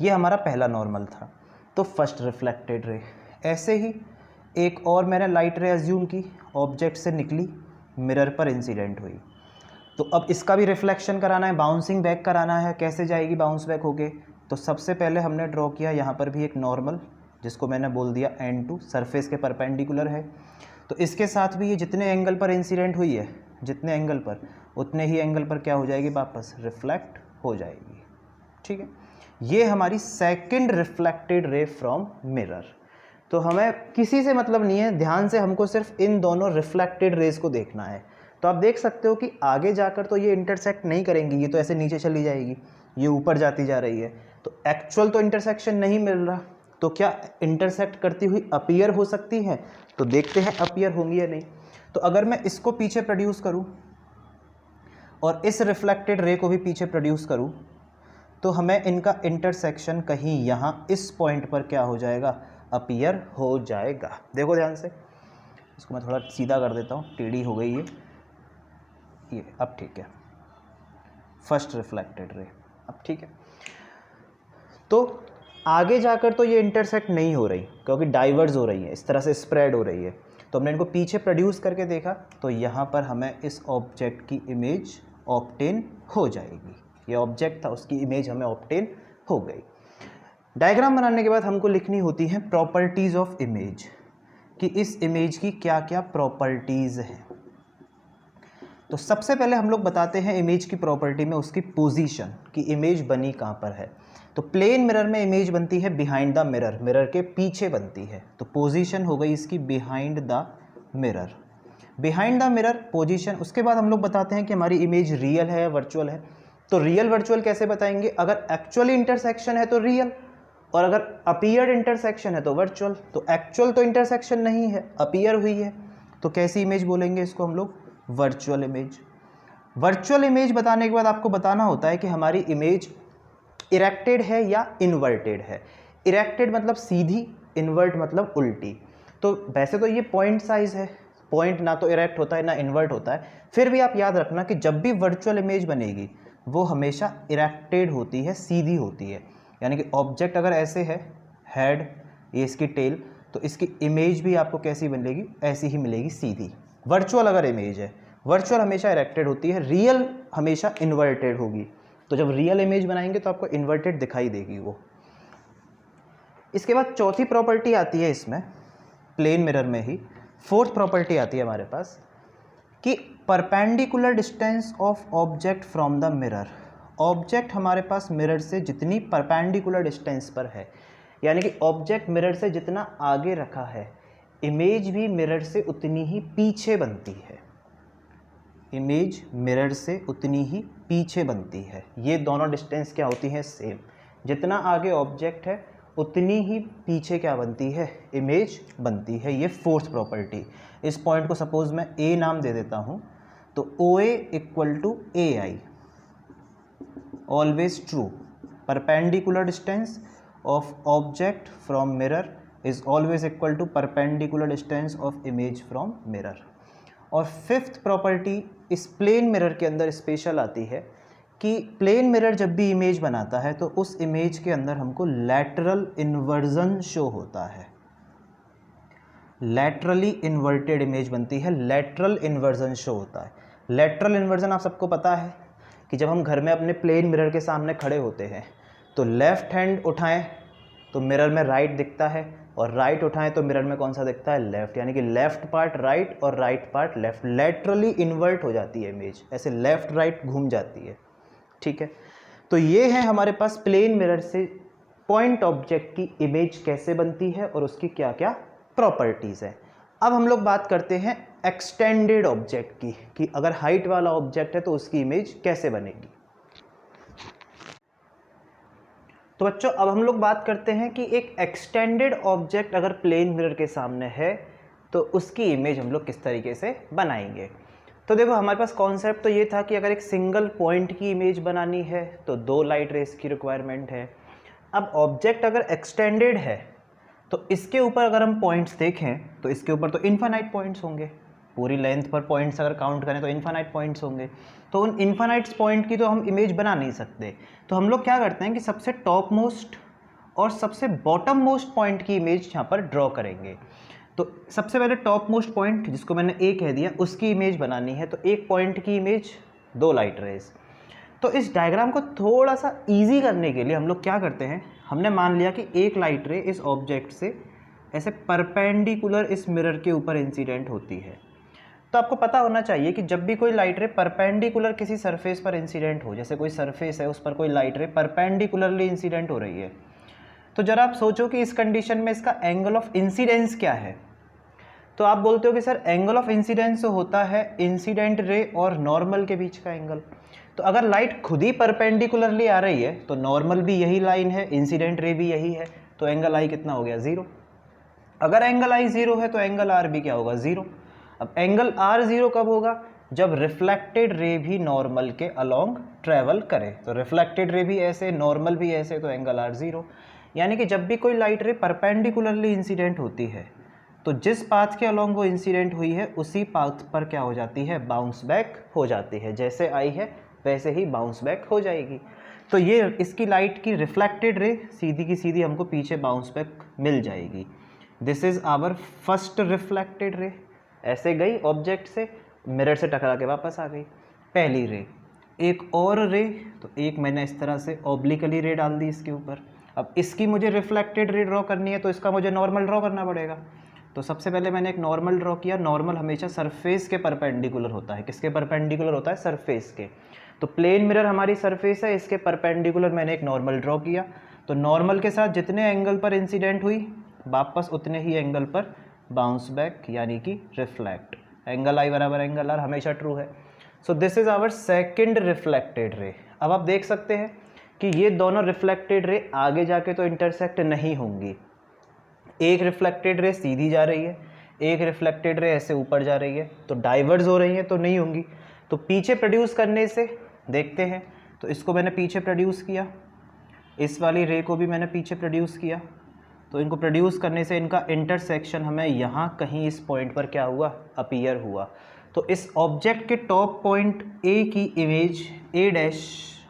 ये हमारा पहला नॉर्मल था, तो फर्स्ट रिफ्लेक्टेड रे। ऐसे ही एक और मैंने लाइट रे अज्यूम की, ऑब्जेक्ट से निकली, मिरर पर इंसिडेंट हुई। तो अब इसका भी रिफ्लेक्शन कराना है, बाउंसिंग बैक कराना है। कैसे जाएगी बाउंस बैक होके, तो सबसे पहले हमने ड्रॉ किया यहाँ पर भी एक नॉर्मल, जिसको मैंने बोल दिया N2, सरफेस के परपेंडिकुलर है। तो इसके साथ भी ये जितने एंगल पर इंसिडेंट हुई है, जितने एंगल पर, उतने ही एंगल पर क्या हो जाएगी, वापस रिफ्लेक्ट हो जाएगी, ठीक है। ये हमारी second reflected ray from mirror. तो हमें किसी से मतलब नहीं है, ध्यान से हमको सिर्फ इन दोनों रिफ्लेक्टेड रेज को देखना है। तो आप देख सकते हो कि आगे जाकर तो ये इंटरसेक्ट नहीं करेंगी, ये तो ऐसे नीचे चली जाएगी, ये ऊपर जाती जा रही है। तो एक्चुअल तो इंटरसेक्शन नहीं मिल रहा, तो क्या इंटरसेक्ट करती हुई अपीयर हो सकती है, तो देखते हैं अपीयर होंगी या नहीं। तो अगर मैं इसको पीछे प्रोड्यूस करूं और इस रिफ्लेक्टेड रे को भी पीछे प्रोड्यूस करूं, तो हमें इनका इंटरसेक्शन कहीं यहाँ इस पॉइंट पर क्या हो जाएगा, अपीयर हो जाएगा। देखो ध्यान से, इसको मैं थोड़ा सीधा कर देता हूँ, टेढ़ी हो गई ये अब ठीक है। फर्स्ट रिफ्लेक्टेड रे अब ठीक है। तो आगे जाकर तो ये इंटरसेक्ट नहीं हो रही क्योंकि डाइवर्ज हो रही है, इस तरह से स्प्रेड हो रही है। तो हमने इनको पीछे प्रोड्यूस करके देखा, तो यहाँ पर हमें इस ऑब्जेक्ट की इमेज ऑब्टेन हो जाएगी। ये ऑब्जेक्ट था, उसकी इमेज हमें ऑब्टेन हो गई। डायग्राम बनाने के बाद हमको लिखनी होती है प्रॉपर्टीज़ ऑफ इमेज, कि इस इमेज की क्या क्या प्रॉपर्टीज़ हैं। तो सबसे पहले हम लोग बताते हैं इमेज की प्रॉपर्टी में उसकी पोजीशन, कि इमेज बनी कहाँ पर है। तो प्लेन मिरर में इमेज बनती है बिहाइंड द मिरर, मिरर के पीछे बनती है। तो पोजीशन हो गई इसकी behind the mirror, behind the mirror position. उसके बाद हम लोग बताते हैं कि हमारी इमेज रियल है या वर्चुअल है। तो रियल वर्चुअल कैसे बताएंगे, अगर एक्चुअली इंटरसेक्शन है तो रियल, और अगर अपीयर्ड इंटरसेक्शन है तो वर्चुअल। तो एक्चुअल तो इंटरसेक्शन नहीं है, अपीयर हुई है, तो कैसी इमेज बोलेंगे इसको हम लोग, वर्चुअल इमेज। वर्चुअल इमेज बताने के बाद आपको बताना होता है कि हमारी इमेज इरेक्टेड है या इन्वर्टेड है। इरेक्टेड मतलब सीधी, इन्वर्ट मतलब उल्टी। तो वैसे तो ये पॉइंट साइज है, पॉइंट ना तो इरेक्ट होता है ना इन्वर्ट होता है, फिर भी आप याद रखना कि जब भी वर्चुअल इमेज बनेगी वो हमेशा इरेक्टेड होती है, सीधी होती है। यानी कि ऑब्जेक्ट अगर ऐसे है, हेड, ये इसकी टेल, तो इसकी इमेज भी आपको कैसी मिलेगी, ऐसी ही मिलेगी, सीधी। वर्चुअल अगर इमेज है, वर्चुअल हमेशा इरेक्टेड होती है, रियल हमेशा इन्वर्टेड होगी। तो जब रियल इमेज बनाएंगे तो आपको इन्वर्टेड दिखाई देगी वो। इसके बाद चौथी प्रॉपर्टी आती है इसमें, प्लेन मिरर में ही फोर्थ प्रॉपर्टी आती है हमारे पास, कि perpendicular distance of object from the mirror. Object हमारे पास मिरर से जितनी परपेंडिकुलर डिस्टेंस पर है, यानी कि ऑब्जेक्ट मिरर से जितना आगे रखा है, इमेज भी मिरर से उतनी ही पीछे बनती है, इमेज मिरर से उतनी ही पीछे बनती है। ये दोनों डिस्टेंस क्या होती हैं, सेम। जितना आगे ऑब्जेक्ट है उतनी ही पीछे क्या बनती है, इमेज बनती है। ये फोर्थ प्रॉपर्टी। इस पॉइंट को सपोज मैं ए नाम दे देता हूँ, तो O A equal to A I, always true. Perpendicular distance of object from mirror is always equal to perpendicular distance of image from mirror. और फिफ्थ प्रॉपर्टी इस प्लेन मिरर के अंदर स्पेशल आती है कि प्लेन मिरर जब भी image बनाता है तो उस इमेज के अंदर हमको लैटरल इन्वर्जन शो होता है, लैटरली इन्वर्टेड इमेज बनती है, लैटरल इन्वर्जन शो होता है। लैटरल इन्वर्जन आप सबको पता है कि जब हम घर में अपने प्लेन मिरर के सामने खड़े होते हैं तो लेफ़्ट हैंड उठाएं तो मिरर में राइट दिखता है, और राइट उठाएं तो मिरर में कौन सा दिखता है, लेफ़्ट। यानी कि लेफ़्ट पार्ट राइट और right part left, laterally invert हो जाती है इमेज, ऐसे लेफ़्ट राइट घूम जाती है। ठीक है, तो ये है हमारे पास प्लेन मिरर से पॉइंट ऑब्जेक्ट की इमेज कैसे बनती है और उसकी क्या क्या प्रॉपर्टीज़ है। अब हम लोग बात करते हैं एक्सटेंडेड ऑब्जेक्ट की, कि अगर हाइट वाला ऑब्जेक्ट है तो उसकी इमेज कैसे बनेगी। तो बच्चों अब हम लोग बात करते हैं कि एक एक्सटेंडेड ऑब्जेक्ट अगर प्लेन मिरर के सामने है तो उसकी इमेज हम लोग किस तरीके से बनाएंगे। तो देखो हमारे पास कॉन्सेप्ट तो ये था कि अगर एक सिंगल पॉइंट की इमेज बनानी है तो 2 लाइट रेस की रिक्वायरमेंट है। अब ऑब्जेक्ट अगर एक्सटेंडेड है तो इसके ऊपर अगर हम पॉइंट्स देखें तो इसके ऊपर तो इन्फानाइट पॉइंट्स होंगे, पूरी लेंथ पर पॉइंट्स अगर काउंट करें तो इन्फानाइट पॉइंट्स होंगे। तो उन इन्फानाइट पॉइंट की तो हम इमेज बना नहीं सकते। तो हम लोग क्या करते हैं कि सबसे टॉप मोस्ट और सबसे बॉटम मोस्ट पॉइंट की इमेज यहाँ पर ड्रॉ करेंगे। तो सबसे पहले टॉप मोस्ट पॉइंट जिसको मैंने ए कह दिया उसकी इमेज बनानी है, तो एक पॉइंट की इमेज 2 लाइट रेज। तो इस डायग्राम को थोड़ा सा ईजी करने के लिए हम लोग क्या करते हैं, हमने मान लिया कि एक लाइट रे इस ऑब्जेक्ट से ऐसे परपेंडिकुलर इस मिरर के ऊपर इंसिडेंट होती है। तो आपको पता होना चाहिए कि जब भी कोई लाइट रे परपेंडिकुलर किसी सरफेस पर इंसिडेंट हो, जैसे कोई सरफेस है उस पर कोई लाइट रे परपेंडिकुलरली इंसिडेंट हो रही है, तो जरा आप सोचो कि इस कंडीशन में इसका एंगल ऑफ इंसिडेंस क्या है। तो आप बोलते हो कि सर एंगल ऑफ इंसिडेंस होता है इंसिडेंट रे और नॉर्मल के बीच का एंगल। तो अगर लाइट खुद ही परपेंडिकुलरली आ रही है तो नॉर्मल भी यही लाइन है, इंसिडेंट रे भी यही है, तो एंगल आई कितना हो गया, 0। अगर एंगल आई 0 है तो एंगल आर भी क्या होगा, 0। अब एंगल आर 0 कब होगा, जब रिफ्लेक्टेड रे भी नॉर्मल के अलोंग ट्रेवल करे। तो रिफ्लेक्टेड रे भी ऐसे, नॉर्मल भी ऐसे, तो एंगल आर 0। यानी कि जब भी कोई लाइट रे परपेंडिकुलरली इंसिडेंट होती है तो जिस पाथ के अलोंग वो इंसिडेंट हुई है उसी पाथ पर क्या हो जाती है, बाउंस बैक हो जाती है। जैसे आई है वैसे ही बाउंस बैक हो जाएगी। तो ये इसकी लाइट की रिफ्लेक्टेड रे सीधी की सीधी हमको पीछे बाउंस बैक मिल जाएगी। This is our first reflected ray, ऐसे गई ऑब्जेक्ट से, मिरर से टकरा के वापस आ गई, पहली रे। एक और रे, तो एक मैंने इस तरह से ऑब्लिकली रे डाल दी इसके ऊपर। अब इसकी मुझे रिफ्लेक्टेड रे ड्रॉ करनी है तो इसका मुझे नॉर्मल ड्रॉ करना पड़ेगा। तो सबसे पहले मैंने एक नॉर्मल ड्रॉ किया। नॉर्मल हमेशा सरफेस के परपेंडिकुलर होता है। किसके परपेंडिकुलर होता है, सरफेस के। तो प्लेन मिरर हमारी सरफेस है, इसके परपेंडिकुलर मैंने एक नॉर्मल ड्रॉ किया। तो नॉर्मल के साथ जितने एंगल पर इंसिडेंट हुई वापस उतने ही एंगल पर बाउंस बैक यानी कि रिफ्लेक्ट। एंगल आई बराबर एंगल आर हमेशा ट्रू है। So this is our second reflected ray. अब आप देख सकते हैं कि ये दोनों रिफ्लेक्टेड रे आगे जाके तो इंटरसेक्ट नहीं होंगी। एक रिफ्लेक्टेड रे सीधी जा रही है, एक रिफ्लेक्टेड रे ऐसे ऊपर जा रही है, तो डाइवर्ज हो रही है तो नहीं होंगी। तो पीछे प्रोड्यूस करने से देखते हैं, तो इसको मैंने पीछे प्रोड्यूस किया, इस वाली रे को भी मैंने पीछे प्रोड्यूस किया। तो इनको प्रोड्यूस करने से इनका इंटरसेक्शन हमें यहाँ कहीं इस पॉइंट पर क्या हुआ, अपीयर हुआ। तो इस ऑब्जेक्ट के टॉप पॉइंट ए की इमेज ए डैश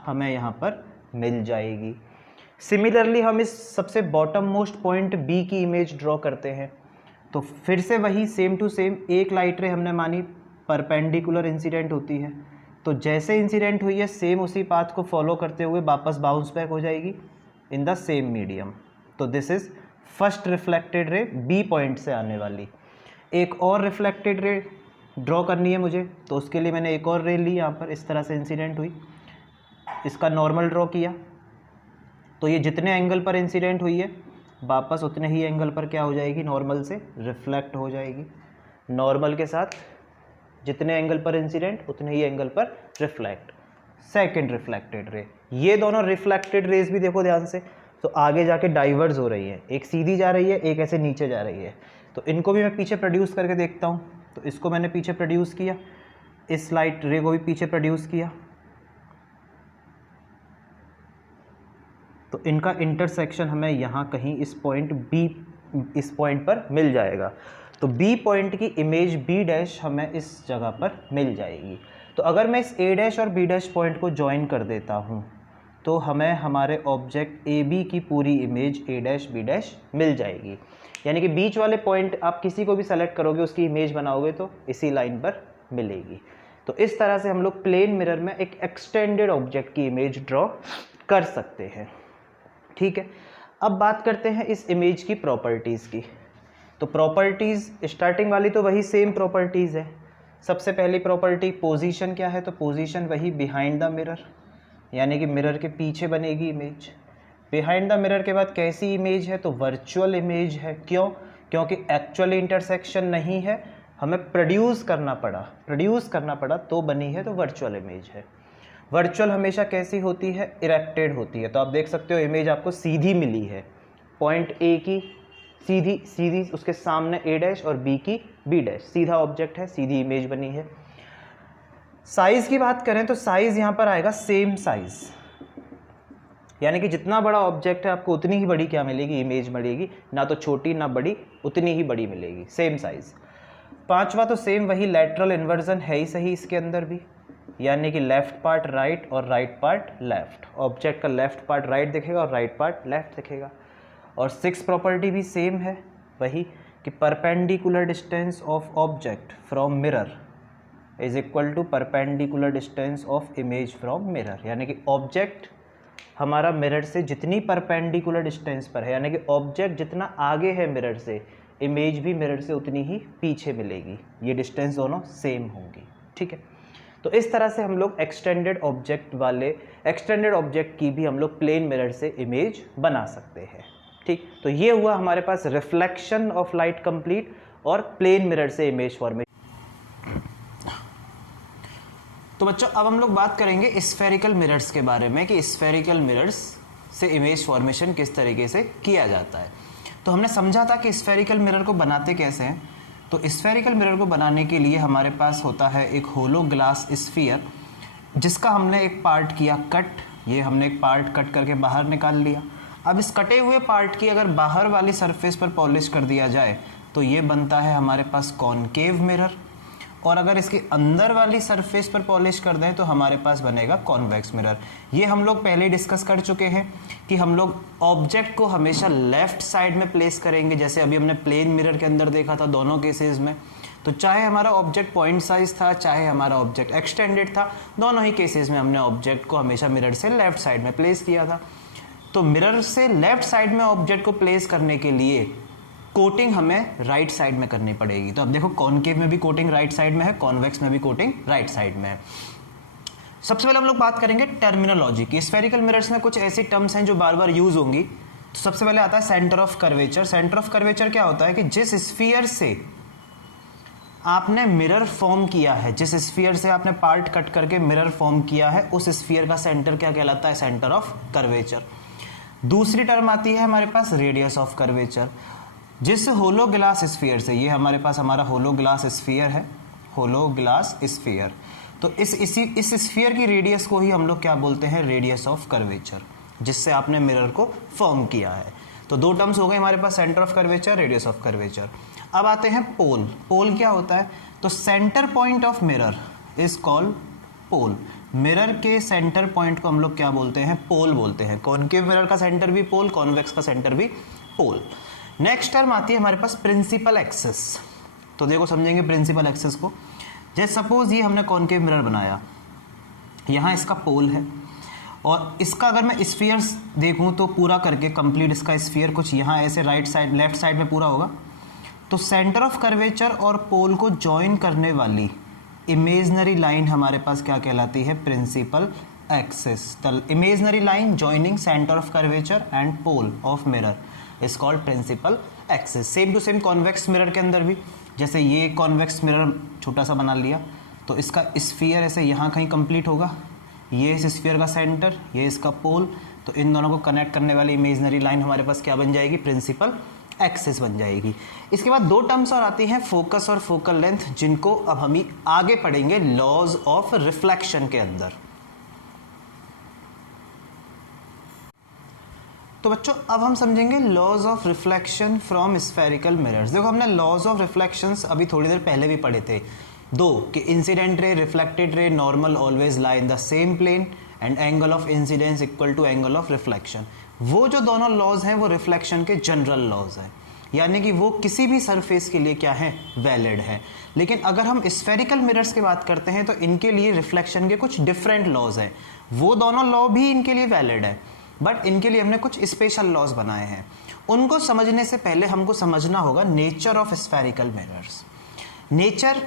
हमें यहाँ पर मिल जाएगी। सिमिलरली हम इस सबसे बॉटम मोस्ट पॉइंट बी की इमेज ड्रॉ करते हैं। तो फिर से वही सेम टू सेम, एक लाइट रे हमने मानी परपेंडिकुलर इंसिडेंट होती है, तो जैसे इंसिडेंट हुई है सेम उसी पाथ को फॉलो करते हुए वापस बाउंस बैक हो जाएगी इन द सेम मीडियम। तो this is first reflected ray B point से आने वाली। एक और रिफ्लेक्टेड रे ड्रॉ करनी है मुझे, तो उसके लिए मैंने एक और रे ली, यहाँ पर इस तरह से इंसिडेंट हुई, इसका नॉर्मल ड्रॉ किया। तो ये जितने एंगल पर इंसिडेंट हुई है वापस उतने ही एंगल पर क्या हो जाएगी, नॉर्मल से रिफ्लेक्ट हो जाएगी। नॉर्मल के साथ जितने एंगल पर इंसिडेंट उतने ही एंगल पर रिफ्लेक्ट। सेकंड रिफ्लेक्टेड रे, ये दोनों रिफ्लेक्टेड रेज भी देखो ध्यान से, तो आगे जाके डाइवर्स हो रही है, एक सीधी जा रही है, एक ऐसे नीचे जा रही है। तो इनको भी मैं पीछे प्रोड्यूस करके देखता हूँ। तो इसको मैंने पीछे प्रोड्यूस किया, इस लाइट रे को भी पीछे प्रोड्यूस किया, तो इनका इंटरसेक्शन हमें यहाँ कहीं इस पॉइंट बी, इस पॉइंट पर मिल जाएगा। तो बी पॉइंट की इमेज बी डैश हमें इस जगह पर मिल जाएगी। तो अगर मैं इस ए डैश और बी डैश पॉइंट को ज्वाइन कर देता हूँ तो हमें हमारे ऑब्जेक्ट ए बी की पूरी image A dash B dash मिल जाएगी। यानी कि बीच वाले पॉइंट आप किसी को भी सेलेक्ट करोगे, उसकी इमेज बनाओगे तो इसी लाइन पर मिलेगी। तो इस तरह से हम लोग प्लेन मिरर में एक एक्सटेंडेड ऑब्जेक्ट की इमेज ड्रॉ कर सकते हैं। ठीक है, अब बात करते हैं इस इमेज की प्रॉपर्टीज़ की। तो प्रॉपर्टीज़ स्टार्टिंग वाली तो वही सेम प्रॉपर्टीज़ है। सबसे पहली प्रॉपर्टी पोजीशन क्या है, तो पोजीशन वही बिहाइंड द मिरर, यानी कि मिरर के पीछे बनेगी इमेज। बिहाइंड द मिरर के बाद कैसी इमेज है, तो वर्चुअल इमेज है। क्यों? क्योंकि एक्चुअल इंटरसेक्शन नहीं है, हमें प्रोड्यूस करना पड़ा तो बनी है, तो वर्चुअल इमेज है। वर्चुअल हमेशा कैसी होती है, इरेक्टेड होती है। तो आप देख सकते हो इमेज आपको सीधी मिली है, पॉइंट ए की सीधी उसके सामने ए डैश और बी की बी डैश, सीधा ऑब्जेक्ट है, सीधी इमेज बनी है। साइज की बात करें तो साइज यहाँ पर आएगा सेम साइज, यानी कि जितना बड़ा ऑब्जेक्ट है आपको उतनी ही बड़ी क्या मिलेगी, इमेज मिलेगी, ना तो छोटी ना बड़ी, उतनी ही बड़ी मिलेगी, सेम साइज। पांचवा तो सेम वही लैटरल इन्वर्जन है ही सही इसके अंदर भी, यानी कि लेफ्ट पार्ट राइट और राइट पार्ट लेफ्ट। ऑब्जेक्ट का लेफ्ट पार्ट राइट दिखेगा और राइट पार्ट लेफ्ट दिखेगा। और सिक्स प्रॉपर्टी भी सेम है वही, कि perpendicular distance of object from mirror is equal to perpendicular distance of image from mirror, यानी कि ऑब्जेक्ट हमारा मिरर से जितनी परपेंडिकुलर डिस्टेंस पर है, यानी कि ऑब्जेक्ट जितना आगे है मिरर से, इमेज भी मिरर से उतनी ही पीछे मिलेगी। ये डिस्टेंस दोनों सेम होंगी। ठीक है, तो इस तरह से हम लोग एक्सटेंडेड ऑब्जेक्ट की भी हम लोग प्लेन मिरर से इमेज बना सकते हैं। ठीक, तो ये हुआ हमारे पास रिफ्लेक्शन ऑफ लाइट कंप्लीट और प्लेन मिरर से इमेज फॉर्मेशन। तो बच्चों अब हम लोग बात करेंगे स्फेरिकल मिरर्स के बारे में, कि स्फेरिकल मिरर्स से इमेज फॉर्मेशन किस तरीके से किया जाता है। तो हमने समझा था कि स्फेरिकल मिरर को बनाते कैसे हैं। तो स्फेरिकल मिरर को बनाने के लिए हमारे पास होता है एक होलो ग्लास स्फीयर, जिसका हमने एक पार्ट किया कट। ये हमने एक पार्ट कट करके बाहर निकाल लिया। अब इस कटे हुए पार्ट की अगर बाहर वाली सरफेस पर पॉलिश कर दिया जाए तो ये बनता है हमारे पास कॉनकेव मिरर, और अगर इसके अंदर वाली सरफेस पर पॉलिश कर दें तो हमारे पास बनेगा कॉन्वेक्स मिरर। ये हम लोग पहले डिस्कस कर चुके हैं कि हम लोग ऑब्जेक्ट को हमेशा लेफ्ट साइड में प्लेस करेंगे, जैसे अभी हमने प्लेन मिरर के अंदर देखा था दोनों केसेस में। तो चाहे हमारा ऑब्जेक्ट पॉइंट साइज था, चाहे हमारा ऑब्जेक्ट एक्सटेंडेड था, दोनों ही केसेस में हमने ऑब्जेक्ट को हमेशा मिरर से लेफ्ट साइड में प्लेस किया था। तो मिरर से लेफ्ट साइड में ऑब्जेक्ट को प्लेस करने के लिए कोटिंग हमें राइट साइड में करनी पड़ेगी। तो अब देखो कॉनकेव में भी कोटिंग राइट साइड में है, कॉन्वेक्स में भी कोटिंग राइट साइड में है। सबसे पहले हम लोग बात करेंगे टर्मिनोलॉजी की। स्फेरिकल मिरर्स में कुछ ऐसी टर्म्स हैं जो बार बार यूज होंगी। तो सबसे पहले आता है centre of curvature. Centre of curvature क्या होता है कि जिस स्फीयर से आपने मिरर फॉर्म किया है, जिस स्फीयर से आपने पार्ट कट करके मिरर फॉर्म किया है, उस स्फीयर का सेंटर क्या कहलाता है, सेंटर ऑफ कर्वेचर। दूसरी टर्म आती है हमारे पास रेडियस ऑफ कर्वेचर। जिस होलो ग्लास स्फीयर से, ये हमारे पास हमारा होलो ग्लास स्फीयर है, होलो ग्लास स्फीयर, तो इस स्फीयर की रेडियस को ही हम लोग क्या बोलते हैं, रेडियस ऑफ कर्वेचर, जिससे आपने मिरर को फॉर्म किया है। तो दो टर्म्स हो गए हमारे पास, centre of curvature, radius of curvature. अब आते हैं पोल। पोल क्या होता है, तो centre point of mirror is called pole. Mirror के सेंटर पॉइंट को हम लोग क्या बोलते हैं, पोल बोलते हैं। कॉनकेव मिरर का सेंटर भी पोल, कॉन्वेक्स का सेंटर भी पोल। नेक्स्ट टर्म आती है हमारे पास प्रिंसिपल एक्सिस। तो देखो समझेंगे प्रिंसिपल एक्सिस को। जैसे सपोज ये हमने कॉनकेव मिरर बनाया, यहाँ इसका पोल है, और इसका अगर मैं स्फीयर देखूं तो पूरा करके कंप्लीट इसका स्फीयर कुछ यहाँ ऐसे राइट साइड लेफ्ट साइड में पूरा होगा। तो सेंटर ऑफ कर्वेचर और पोल को ज्वाइन करने वाली इमेजनरी लाइन हमारे पास क्या कहलाती है, principal axis. The imaginary line joining centre of curvature and pole of mirror is called principal axis. Same to same convex mirror के अंदर भी, जैसे ये कॉन्वेक्स मिरर छोटा सा बना लिया, तो इसका स्फीयर ऐसे यहाँ कहीं कंप्लीट होगा, ये इस स्फीयर का सेंटर, ये इसका पोल, तो इन दोनों को कनेक्ट करने वाली इमेजिनरी लाइन हमारे पास क्या बन जाएगी, प्रिंसिपल एक्सिस बन जाएगी। इसके बाद दो टर्म्स और आती हैं, फोकस और फोकल लेंथ, जिनको अब हम आगे पढ़ेंगे लॉज ऑफ रिफ्लेक्शन के अंदर। तो बच्चों अब हम समझेंगे laws of reflection from spherical mirrors. देखो हमने लॉज ऑफ रिफ्लेक्शंस अभी थोड़ी देर पहले भी पढ़े थे, दो, कि incident ray, reflected ray, normal always lie in the same plane and angle of incidence equal to angle of reflection. वो जो दोनों लॉज हैं वो रिफ्लेक्शन के जनरल लॉज हैं, यानी कि वो किसी भी सरफेस के लिए क्या है, वैलिड है। लेकिन अगर हम स्फेरिकल मिरर्स की बात करते हैं तो इनके लिए रिफ्लेक्शन के कुछ डिफरेंट लॉज हैं। वो दोनों लॉ भी इनके लिए वैलिड है, बट इनके लिए हमने कुछ स्पेशल लॉज बनाए हैं। उनको समझने से पहले हमको समझना होगा nature of spherical mirrors. Nature,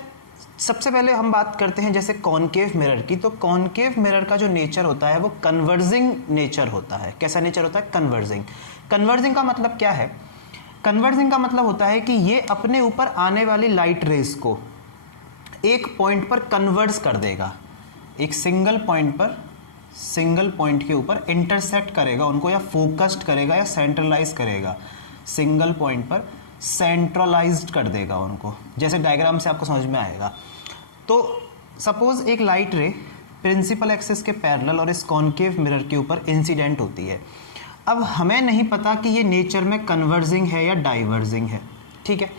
सबसे पहले हम बात करते हैं जैसे कॉनकेव मिरर की, तो कॉनकेव मिरर का जो नेचर होता है वो कन्वर्जिंग नेचर होता है। कैसा नेचर होता है, कन्वर्जिंग। कन्वर्जिंग का मतलब क्या है, कन्वर्जिंग का मतलब होता है कि ये अपने ऊपर आने वाली लाइट रेज को एक पॉइंट पर कन्वर्ज कर देगा, एक सिंगल पॉइंट के ऊपर इंटरसेक्ट करेगा उनको, या फोकस्ड करेगा या सेंट्रलाइज करेगा, सिंगल पॉइंट पर सेंट्रलाइज्ड कर देगा उनको। जैसे डायग्राम से आपको समझ में आएगा। तो सपोज एक लाइट रे प्रिंसिपल एक्सिस के पैरेलल और इस कॉनकेव मिरर के ऊपर इंसिडेंट होती है। अब हमें नहीं पता कि ये नेचर में कन्वर्जिंग है या डाइवर्जिंग है, ठीक है।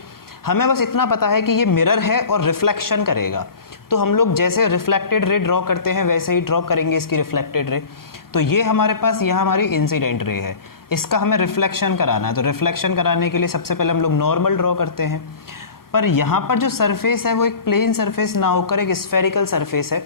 हमें बस इतना पता है कि ये मिरर है और रिफ्लेक्शन करेगा। तो हम लोग जैसे रिफ्लेक्टेड रे ड्रॉ करते हैं वैसे ही ड्रॉ करेंगे इसकी रिफ्लेक्टेड रे। तो ये हमारे पास, यह हमारी इंसिडेंट रे है, इसका हमें रिफ्लेक्शन कराना है। तो रिफ्लेक्शन कराने के लिए सबसे पहले हम लोग नॉर्मल ड्रॉ करते हैं, पर यहाँ पर जो सरफेस है वो एक प्लेन सरफेस ना होकर एक स्फेरिकल सरफेस है।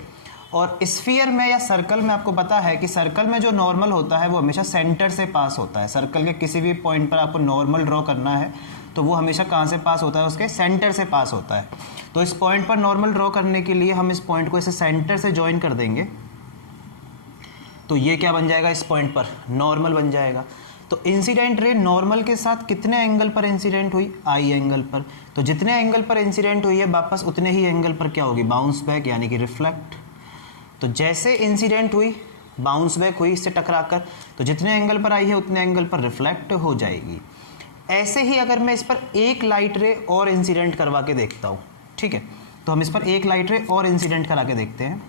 और स्फीयर में या सर्कल में आपको पता है कि सर्कल में जो नॉर्मल होता है वो हमेशा सेंटर से पास होता है। सर्कल के किसी भी पॉइंट पर आपको नॉर्मल ड्रॉ करना है तो वो हमेशा कहाँ से पास होता है, उसके सेंटर से पास होता है। तो इस पॉइंट पर नॉर्मल ड्रॉ करने के लिए हम इस पॉइंट को इसे सेंटर से ज्वाइन कर देंगे, तो ये क्या बन जाएगा, इस पॉइंट पर नॉर्मल बन जाएगा। तो इंसिडेंट रे नॉर्मल के साथ कितने एंगल पर इंसिडेंट हुई, आई एंगल पर। तो जितने एंगल पर इंसिडेंट हुई है वापस उतने ही एंगल पर क्या होगी, बाउंस बैक, यानी कि रिफ्लेक्ट। तो जैसे इंसिडेंट हुई, बाउंस बैक हुई इससे टकराकर, तो जितने एंगल पर आई है उतने एंगल पर रिफ्लेक्ट हो जाएगी। ऐसे ही अगर मैं इस पर एक लाइट रे और इंसिडेंट करवा के देखता हूँ, ठीक है, तो हम इस पर एक लाइट रे और इंसिडेंट करा के देखते हैं।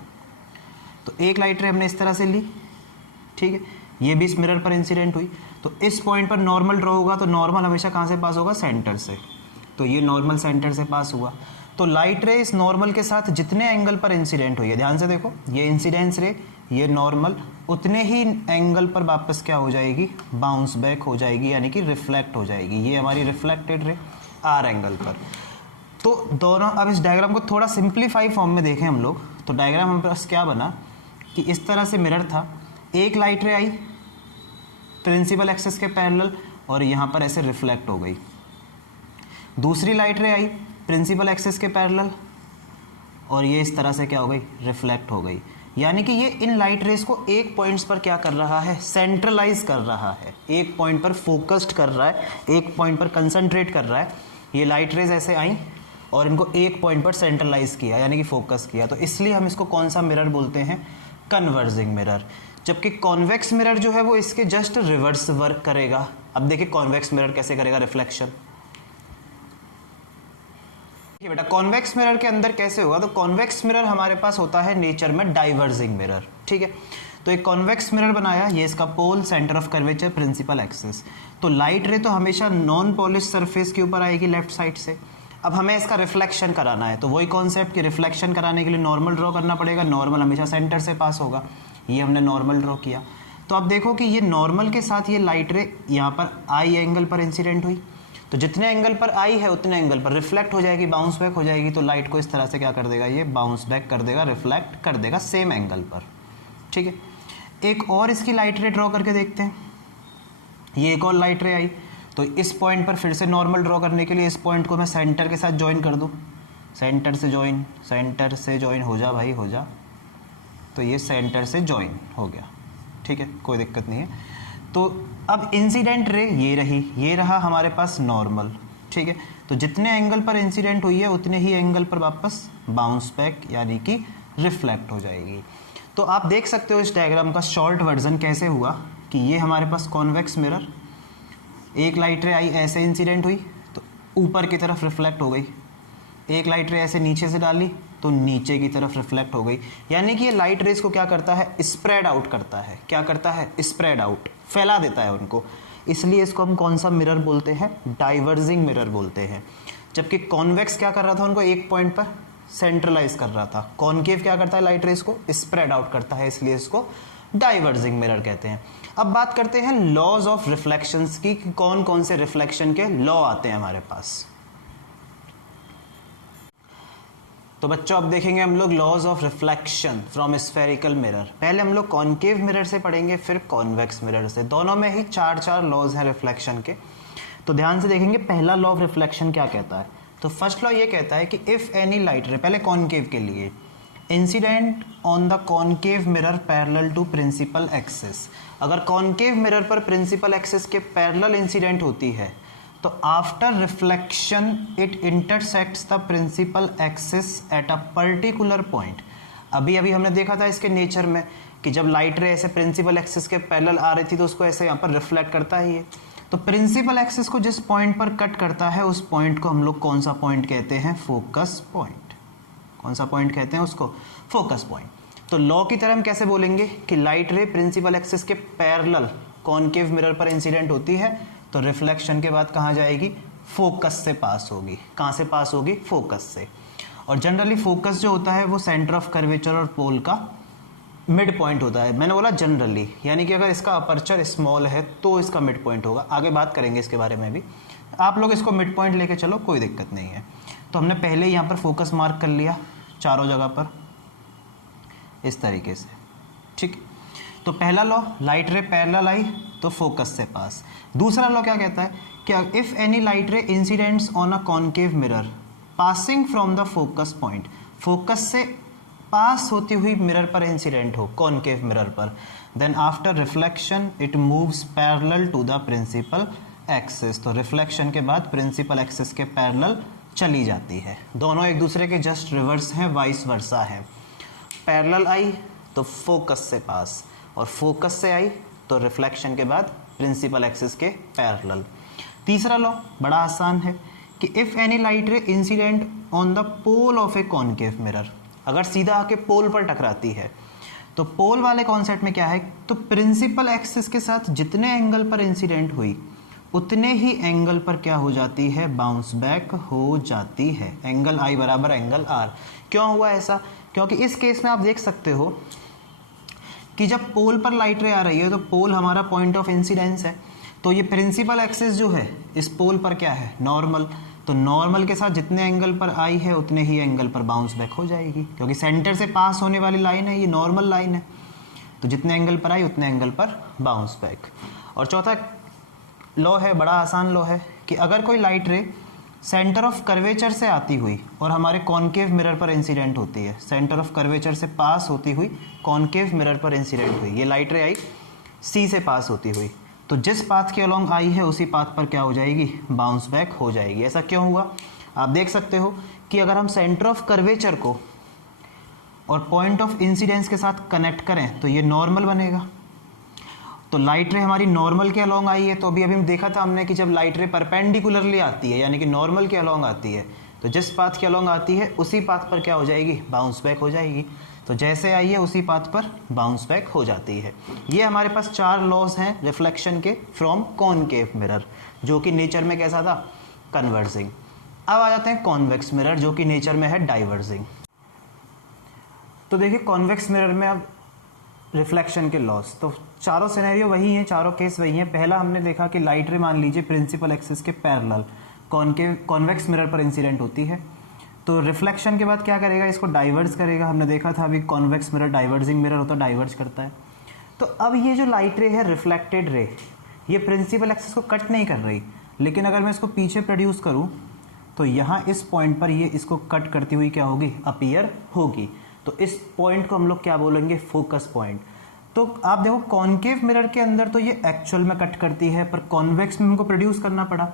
तो एक लाइट रे हमने इस तरह से ली, ठीक है, ये भी इस मिरर पर इंसिडेंट हुई। तो इस पॉइंट पर नॉर्मल ड्रॉ होगा, तो नॉर्मल हमेशा कहाँ से पास होगा, सेंटर से। तो ये नॉर्मल सेंटर से पास हुआ। तो लाइट रे इस नॉर्मल के साथ जितने एंगल पर इंसिडेंट हुई है, ध्यान से देखो, ये इंसिडेंस रे, ये नॉर्मल, उतने ही एंगल पर वापस क्या हो जाएगी, बाउंस बैक हो जाएगी, यानी कि रिफ्लेक्ट हो जाएगी। ये हमारी रिफ्लेक्टेड रे आर एंगल पर। तो दोनों, अब इस डायग्राम को थोड़ा सिंप्लीफाई फॉर्म में देखें हम लोग, तो डायग्राम हमारे पास क्या बना कि इस तरह से मिरर था, एक लाइट रे आई प्रिंसिपल एक्सिस के पैरेलल और यहाँ पर ऐसे रिफ्लेक्ट हो गई। दूसरी लाइट रे आई प्रिंसिपल एक्सिस के पैरेलल और ये इस तरह से क्या हो गई, रिफ्लेक्ट हो गई। यानी कि ये इन लाइट रेस को एक पॉइंट्स पर क्या कर रहा है, सेंट्रलाइज कर रहा है, एक पॉइंट पर फोकस्ड कर रहा है, एक पॉइंट पर कंसंट्रेट कर रहा है। ये लाइट रेज ऐसे आई और इनको एक पॉइंट पर सेंट्रलाइज किया, यानी कि फोकस किया। तो इसलिए हम इसको कौन सा मिरर बोलते हैं, कन्वर्जिंग मिरर। जबकि कॉन्वेक्स मिरर जो है वो इसके जस्ट रिवर्स वर्क करेगा। अब देखिए कॉन्वेक्स मिरर कैसे करेगा रिफ्लेक्शन। बेटा कॉन्वेक्स मिरर के अंदर कैसे होगा, तो कॉन्वेक्स मिरर हमारे पास होता है नेचर में डाइवर्जिंग मिरर, ठीक है। तो एक कॉन्वेक्स मिरर बनाया, ये इसका pole, centre of curvature, principal axis. तो लाइट रे तो हमेशा नॉन पॉलिश सरफेस के ऊपर आएगी लेफ्ट साइड से। अब हमें इसका रिफ्लेक्शन कराना है, तो वही कॉन्सेप्ट कि रिफ्लेक्शन कराने के लिए नॉर्मल ड्रॉ करना पड़ेगा। नॉर्मल हमेशा सेंटर से पास होगा, ये हमने नॉर्मल ड्रॉ किया। तो आप देखो कि ये नॉर्मल के साथ ये लाइट रे यहाँ पर आई एंगल पर इंसिडेंट हुई, तो जितने एंगल पर आई है उतने एंगल पर रिफ्लेक्ट हो जाएगी, बाउंस बैक हो जाएगी। तो लाइट को इस तरह से क्या कर देगा, ये बाउंस बैक कर देगा, रिफ्लेक्ट कर देगा सेम एंगल पर, ठीक है। एक और इसकी लाइट रे ड्रॉ करके देखते हैं। ये एक और लाइट रे आई, तो इस पॉइंट पर फिर से नॉर्मल ड्रॉ करने के लिए इस पॉइंट को मैं सेंटर के साथ ज्वाइन कर दूँ, सेंटर से ज्वाइन हो जा भाई, हो जा। तो ये सेंटर से ज्वाइन हो गया, ठीक है, कोई दिक्कत नहीं है। तो अब इंसिडेंट रे ये रही, ये रहा हमारे पास नॉर्मल, ठीक है। तो जितने एंगल पर इंसिडेंट हुई है उतने ही एंगल पर वापस बाउंस बैक यानी कि रिफ्लेक्ट हो जाएगी। तो आप देख सकते हो इस डायग्राम का शॉर्ट वर्जन कैसे हुआ कि ये हमारे पास कॉन्वेक्स मिरर, एक लाइट रे आई ऐसे इंसिडेंट हुई तो ऊपर की तरफ रिफ्लेक्ट हो गई, एक लाइट रे ऐसे नीचे से डाली तो नीचे की तरफ रिफ्लेक्ट हो गई। यानी कि ये लाइट रेस को क्या करता है, स्प्रेड आउट करता है। क्या करता है, स्प्रेड आउट, फैला देता है उनको। इसलिए इसको हम कौन सा मिरर बोलते हैं, डाइवर्जिंग मिरर बोलते हैं। जबकि कॉन्वेक्स क्या कर रहा था, उनको एक पॉइंट पर सेंट्रलाइज कर रहा था। कॉनकेव क्या करता है, लाइट रेस को स्प्रेड आउट करता है, इसलिए इसको डाइवर्जिंग मिरर कहते हैं। अब बात करते हैं लॉज ऑफ रिफ्लेक्शंस की, कि कौन कौन से रिफ्लेक्शन के लॉ आते हैं हमारे पास। तो बच्चों अब देखेंगे हम लोग laws of reflection from spherical mirror. पहले हम लोग कॉनकेव मिरर से पढ़ेंगे, फिर कॉन्वेक्स मिरर से। दोनों में ही चार चार लॉज हैं रिफ्लेक्शन के। तो ध्यान से देखेंगे पहला लॉ ऑफ रिफ्लेक्शन क्या कहता है। तो फर्स्ट लॉ ये कहता है कि इफ एनी लाइट रे, पहले कॉनकेव के लिए, incident on the concave mirror parallel to principal axis, अगर कॉनकेव मिरर पर प्रिंसिपल एक्सिस के पैरेलल इंसिडेंट होती है तो after reflection it intersects the principal axis at a particular point. अभी अभी हमने देखा था इसके नेचर में कि जब लाइट रे ऐसे प्रिंसिपल एक्सिस के पैरेलल आ रही थी तो उसको ऐसे यहाँ पर रिफ्लेक्ट करता ही है। तो प्रिंसिपल एक्सिस को जिस पॉइंट पर कट करता है उस पॉइंट को हम लोग कौन सा पॉइंट कहते हैं, फोकस पॉइंट। कौन सा पॉइंट कहते हैं उसको, फोकस पॉइंट। तो लॉ की तरह हम कैसे बोलेंगे कि लाइट रे प्रिंसिपल एक्सिस के पैरेलल कॉनकेव मिरर पर इंसिडेंट होती है तो रिफ्लेक्शन के बाद कहाँ जाएगी, फोकस से पास होगी। कहाँ से पास होगी, फोकस से। और जनरली फोकस जो होता है वो सेंटर ऑफ कर्वेचर और पोल का मिड पॉइंट होता है। मैंने बोला जनरली, यानी कि अगर इसका अपर्चर स्मॉल है तो इसका मिड पॉइंट होगा। आगे बात करेंगे इसके बारे में भी। आप लोग इसको मिड पॉइंट लेके चलो, कोई दिक्कत नहीं है। तो हमने पहले यहाँ पर फोकस मार्क कर लिया चारों जगह पर इस तरीके से, ठीक। तो पहला लॉ, लाइट रे पैरेलल आई तो फोकस से पास। दूसरा लॉ क्या कहता है कि if any light ray incidents on a concave mirror passing from the focus point, focus से पास होती हुई मिरर पर इंसिडेंट हो, कॉनकेव मिरर पर, then after reflection it moves parallel to the principal axis. तो रिफ्लेक्शन के बाद principal axis के पैरेलल चली जाती है। दोनों एक दूसरे के जस्ट रिवर्स हैं, वाइस वर्सा है। पैरेलल आई तो फोकस से पास, और फोकस से आई तो रिफ्लेक्शन के बाद प्रिंसिपल एक्सिस के पैरेलल। तीसरा लॉ बड़ा आसान है कि if any light ray incident on the pole of a concave mirror, अगर सीधा आके पोल पर टकराती है तो पोल वाले कॉन्सेप्ट में क्या है, तो प्रिंसिपल एक्सिस के साथ जितने एंगल पर इंसिडेंट हुई उतने ही एंगल पर क्या हो जाती है, बाउंस बैक हो जाती है। एंगल आई बराबर एंगल आर। क्यों हुआ ऐसा, क्योंकि इस केस में आप देख सकते हो कि जब पोल पर लाइट रे आ रही है तो पोल हमारा पॉइंट ऑफ इंसिडेंस है, तो ये प्रिंसिपल एक्सिस जो है इस पोल पर क्या है, नॉर्मल। तो नॉर्मल के साथ जितने एंगल पर आई है उतने ही एंगल पर बाउंस बैक हो जाएगी, क्योंकि सेंटर से पास होने वाली लाइन है, ये नॉर्मल लाइन है। तो जितने एंगल पर आई उतने एंगल पर बाउंस बैक। और चौथा लॉ है, बड़ा आसान लॉ है, कि अगर कोई लाइट रे सेंटर ऑफ कर्वेचर से आती हुई और हमारे कॉनकेव मिरर पर इंसिडेंट होती है, सेंटर ऑफ कर्वेचर से पास होती हुई कॉनकेव मिरर पर इंसिडेंट हुई, ये लाइट रे आई सी से पास होती हुई, तो जिस पाथ के अलोंग आई है उसी पाथ पर क्या हो जाएगी, बाउंस बैक हो जाएगी। ऐसा क्यों हुआ, आप देख सकते हो कि अगर हम सेंटर ऑफ कर्वेचर को और पॉइंट ऑफ इंसिडेंस के साथ कनेक्ट करें तो ये नॉर्मल बनेगा। तो लाइट रे हमारी नॉर्मल के अलोंग आई है, तो अभी अभी देखा था हमने कि जब लाइट रे परपेंडिकुलरली आती है यानी कि नॉर्मल के अलोंग आती है, तो जिस पाथ के अलोंग आती है उसी पाथ पर क्या हो जाएगी, बाउंस बैक हो जाएगी। तो जैसे आई है उसी पाथ पर बाउंस बैक हो जाती है। ये हमारे पास चार लॉज हैं रिफ्लेक्शन के फ्रॉम कॉनकेव मिरर, जो कि नेचर में कैसा था, कन्वर्जिंग। अब आ जाते हैं कॉन्वेक्स मिरर, जो कि नेचर में है डाइवर्जिंग। तो देखिए कॉन्वेक्स मिरर में अब रिफ्लेक्शन के लॉस, तो चारों सिनेरियो वही हैं, चारों केस वही हैं। पहला हमने देखा कि लाइट रे मान लीजिए प्रिंसिपल एक्सिस के पैरेलल कॉन्वेक्स मिरर पर इंसिडेंट होती है, तो रिफ्लेक्शन के बाद क्या करेगा, इसको डाइवर्स करेगा। हमने देखा था अभी कॉन्वेक्स मिरर डाइवर्जिंग मिरर होता है, डाइवर्ज करता है। तो अब ये जो लाइट रे है, रिफ्लेक्टेड रे, ये प्रिंसिपल एक्सिस को कट नहीं कर रही, लेकिन अगर मैं इसको पीछे प्रोड्यूस करूँ तो यहाँ इस पॉइंट पर ये इसको कट करती हुई क्या होगी, अपीयर होगी। तो इस पॉइंट को हम लोग क्या बोलेंगे, फोकस पॉइंट। तो आप देखो कॉनकेव मिरर के अंदर तो ये एक्चुअल में कट करती है, पर कॉन्वेक्स में हमको प्रोड्यूस करना पड़ा,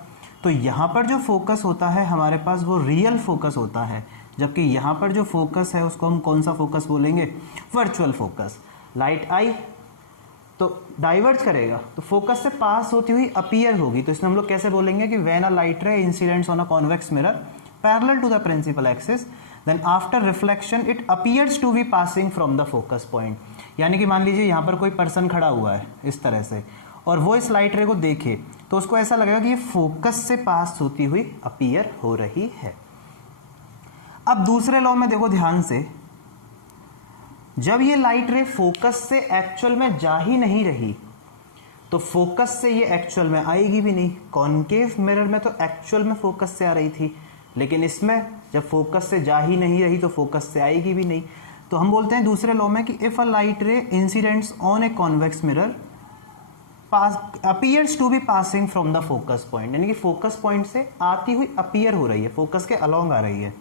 तो यहाँ पर जो फोकस होता है हमारे पास वो रियल फोकस होता है, जबकि यहाँ पर जो फोकस है उसको हम कौन सा फोकस बोलेंगे, वर्चुअल फोकस। लाइट आई तो डाइवर्ज करेगा, तो फोकस से पास होती हुई अपीयर होगी, तो इसमें हम लोग कैसे बोलेंगे कि when a light ray incidents on a convex mirror parallel to the principal axis then after reflection it appears to be passing from the focus point. यानी कि मान लीजिए यहाँ पर कोई पर्सन खड़ा हुआ है इस तरह से, और वो इस लाइट रे को देखे तो उसको ऐसा लगेगा कि ये फोकस से पास होती हुई अपीयर हो रही है। अब दूसरे लॉ में देखो ध्यान से, जब ये लाइट रे फोकस से एक्चुअल में जा ही नहीं रही तो फोकस से ये एक्चुअल में आएगी भी नहीं। कॉनकेव मिरर में तो एक्चुअल में फोकस से आ रही थी, लेकिन इसमें जब फोकस से जा ही नहीं रही तो फोकस से आएगी भी नहीं। तो हम बोलते हैं दूसरे लॉ में कि if a light ray incidents on a convex mirror appears to be passing from the focus point, यानी कि फोकस पॉइंट से आती हुई अपीयर हो रही है, फोकस के अलोंग आ रही है,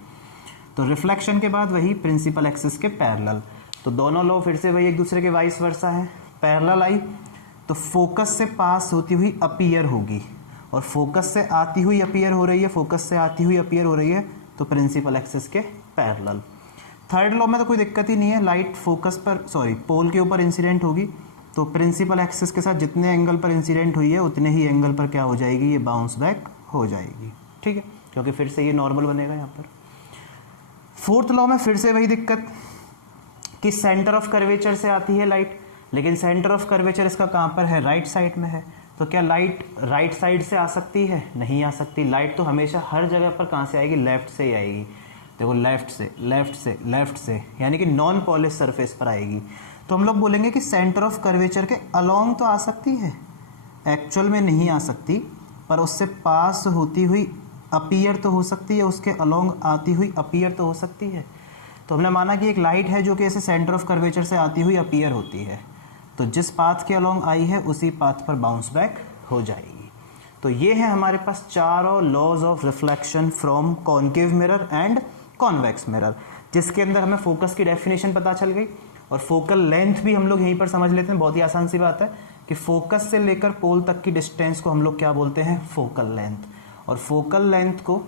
तो रिफ्लेक्शन के बाद वही प्रिंसिपल एक्सिस के पैरेलल। तो दोनों लॉ फिर से वही एक दूसरे के वाइस वर्सा है। पैरेलल आई तो फोकस से पास होती हुई अपीयर होगी, और फोकस से आती हुई अपीयर हो रही है, फोकस से आती हुई अपीयर हो रही है, तो प्रिंसिपल एक्सिस के पैरेलल। थर्ड लॉ में तो कोई दिक्कत ही नहीं है, लाइट फोकस पर पोल के ऊपर इंसिडेंट होगी, तो प्रिंसिपल एक्सिस के साथ जितने एंगल पर इंसिडेंट हुई है उतने ही एंगल पर क्या हो जाएगी, ये बाउंस बैक हो जाएगी, ठीक है, क्योंकि फिर से ये नॉर्मल बनेगा यहाँ पर। फोर्थ लॉ में फिर से वही दिक्कत कि सेंटर ऑफ कर्वेचर से आती है लाइट, लेकिन सेंटर ऑफ कर्वेचर इसका कहाँ पर है, राइट साइड में है, तो क्या लाइट राइट साइड से आ सकती है, नहीं आ सकती। लाइट तो हमेशा हर जगह पर कहाँ से आएगी, लेफ्ट से ही आएगी। देखो लेफ्ट से लेफ्ट से लेफ्ट से, यानी कि नॉन पॉलिश सरफेस पर आएगी। तो हम लोग बोलेंगे कि सेंटर ऑफ कर्वेचर के अलोंग तो आ सकती है, एक्चुअल में नहीं आ सकती, पर उससे पास होती हुई अपीयर तो हो सकती है, उसके अलोंग आती हुई अपीयर तो हो सकती है। तो हमने माना कि एक लाइट है जो कि ऐसे सेंटर ऑफ कर्वेचर से आती हुई अपीयर होती है, तो जिस पाथ के अलोंग आई है उसी पाथ पर बाउंस बैक हो जाएगी। तो ये है हमारे पास चारों laws of reflection from concave mirror and convex mirror, जिसके अंदर हमें फोकस की डेफिनेशन पता चल गई, और फोकल लेंथ भी हम लोग यहीं पर समझ लेते हैं। बहुत ही आसान सी बात है कि फोकस से लेकर पोल तक की डिस्टेंस को हम लोग क्या बोलते हैं, फोकल लेंथ, और फोकल लेंथ को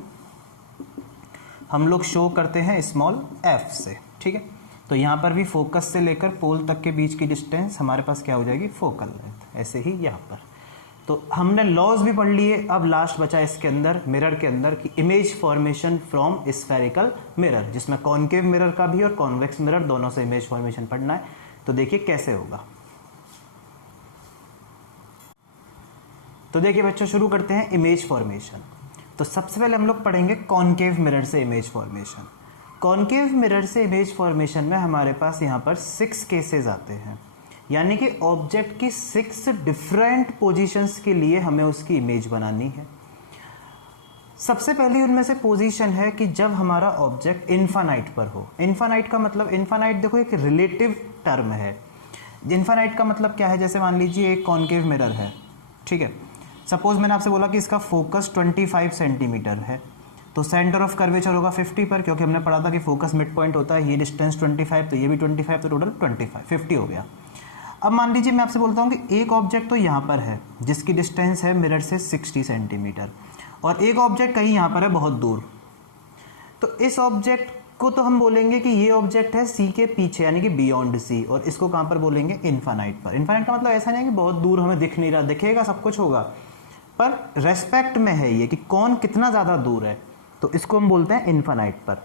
हम लोग शो करते हैं स्मॉल f से, ठीक है। तो यहाँ पर भी फोकस से लेकर पोल तक के बीच की डिस्टेंस हमारे पास क्या हो जाएगी, फोकल लेंथ। ऐसे ही यहाँ पर तो हमने लॉज भी पढ़ लिए। अब लास्ट बचा इसके अंदर मिरर के अंदर की image formation from spherical mirror, जिसमें कॉनकेव मिरर का भी और कॉन्वेक्स मिरर दोनों से इमेज फॉर्मेशन पढ़ना है। तो देखिए कैसे होगा। तो देखिए बच्चों, शुरू करते हैं इमेज फॉर्मेशन। तो सबसे पहले हम लोग पढ़ेंगे कॉनकेव मिरर से इमेज फॉर्मेशन। कॉनकेव मिरर से इमेज फॉर्मेशन में हमारे पास यहाँ पर 6 केसेस आते हैं, यानी कि ऑब्जेक्ट की 6 डिफरेंट पोजीशंस के लिए हमें उसकी इमेज बनानी है। सबसे पहली उनमें से पोजीशन है कि जब हमारा ऑब्जेक्ट इन्फानाइट पर हो। इन्फानाइट का मतलब, इन्फानाइट देखो एक रिलेटिव टर्म है। इन्फानाइट का मतलब क्या है, जैसे मान लीजिए एक कॉनकेव मिरर है, ठीक है। सपोज मैंने आपसे बोला कि इसका फोकस 25 सेंटीमीटर है, तो सेंटर ऑफ कर्वेचर होगा 50 पर, क्योंकि हमने पढ़ा था कि फोकस मिड पॉइंट होता है, ये डिस्टेंस 25, तो ये भी 25, तो टोटल 50 हो गया। अब मान लीजिए मैं आपसे बोलता हूँ कि एक ऑब्जेक्ट तो यहाँ पर है जिसकी डिस्टेंस है मिरर से 60 सेंटीमीटर, और एक ऑब्जेक्ट कहीं यहाँ पर है बहुत दूर। तो इस ऑब्जेक्ट को तो हम बोलेंगे कि ये ऑब्जेक्ट है सी के पीछे, यानी कि बियॉन्ड सी, और इसको कहाँ पर बोलेंगे, इन्फानाइट पर। इन्फानाइट का मतलब ऐसा नहीं है कि बहुत दूर हमें दिख नहीं रहा, दिखेगा, सब कुछ होगा, पर रेस्पेक्ट में है ये कि कौन कितना ज़्यादा दूर है, तो इसको हम बोलते हैं इन्फानाइट पर।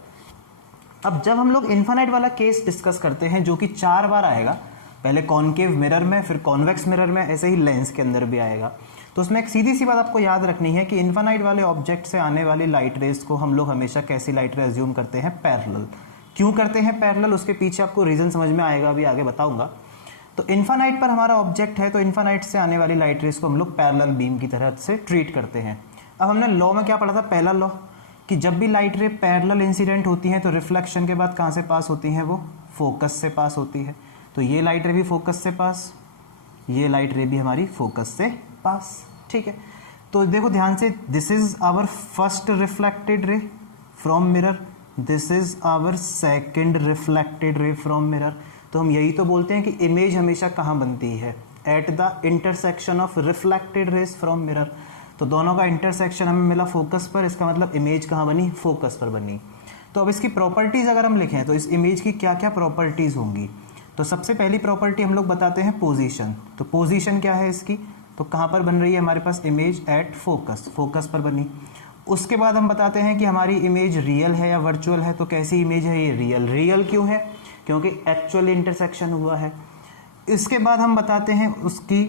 अब जब हम लोग इन्फानाइट वाला केस डिस्कस करते हैं, जो कि 4 बार आएगा, पहले कॉनकेव मिरर में, फिर कॉन्वेक्स मिरर में, ऐसे ही लेंस के अंदर भी आएगा, तो उसमें एक सीधी सी बात आपको याद रखनी है कि इन्फानाइट वाले ऑब्जेक्ट से आने वाली लाइट रेज को हम लोग हमेशा कैसी लाइट रे अज्यूम करते हैं, पैरेलल। क्यों करते हैं पैरेलल, उसके पीछे आपको रीजन समझ में आएगा, अभी आगे बताऊंगा। तो इन्फानाइट पर हमारा ऑब्जेक्ट है, तो इन्फानाइट से आने वाली लाइट रेज को हम लोग पैरेलल बीम की तरह से ट्रीट करते हैं। अब हमने लॉ में क्या पढ़ा था, पहला लॉ, कि जब भी लाइट रे पैरेलल इंसिडेंट होती हैं तो रिफ्लेक्शन के बाद कहाँ से पास होती हैं, वो फोकस से पास होती है। तो ये लाइट रे भी फोकस से पास, ये लाइट रे भी हमारी फोकस से पास, ठीक है। तो देखो ध्यान से, this is our first reflected ray from mirror, this is our second reflected ray from mirror. तो हम यही तो बोलते हैं कि इमेज हमेशा कहाँ बनती है, at the intersection of reflected raise from mirror. तो दोनों का इंटरसेक्शन हमें मिला फोकस पर, इसका मतलब इमेज कहाँ बनी, फोकस पर बनी। तो अब इसकी प्रॉपर्टीज़ अगर हम लिखें तो इस इमेज की क्या क्या प्रॉपर्टीज़ होंगी। तो सबसे पहली प्रॉपर्टी हम लोग बताते हैं पोजीशन। तो पोजीशन क्या है इसकी, तो कहाँ पर बन रही है हमारे पास इमेज, एट फोकस, फोकस पर बनी। उसके बाद हम बताते हैं कि हमारी इमेज रियल है या वर्चुअल है। तो कैसी इमेज है ये, रियल। रियल क्यों है, क्योंकि एक्चुअल इंटरसेक्शन हुआ है। इसके बाद हम बताते हैं उसकी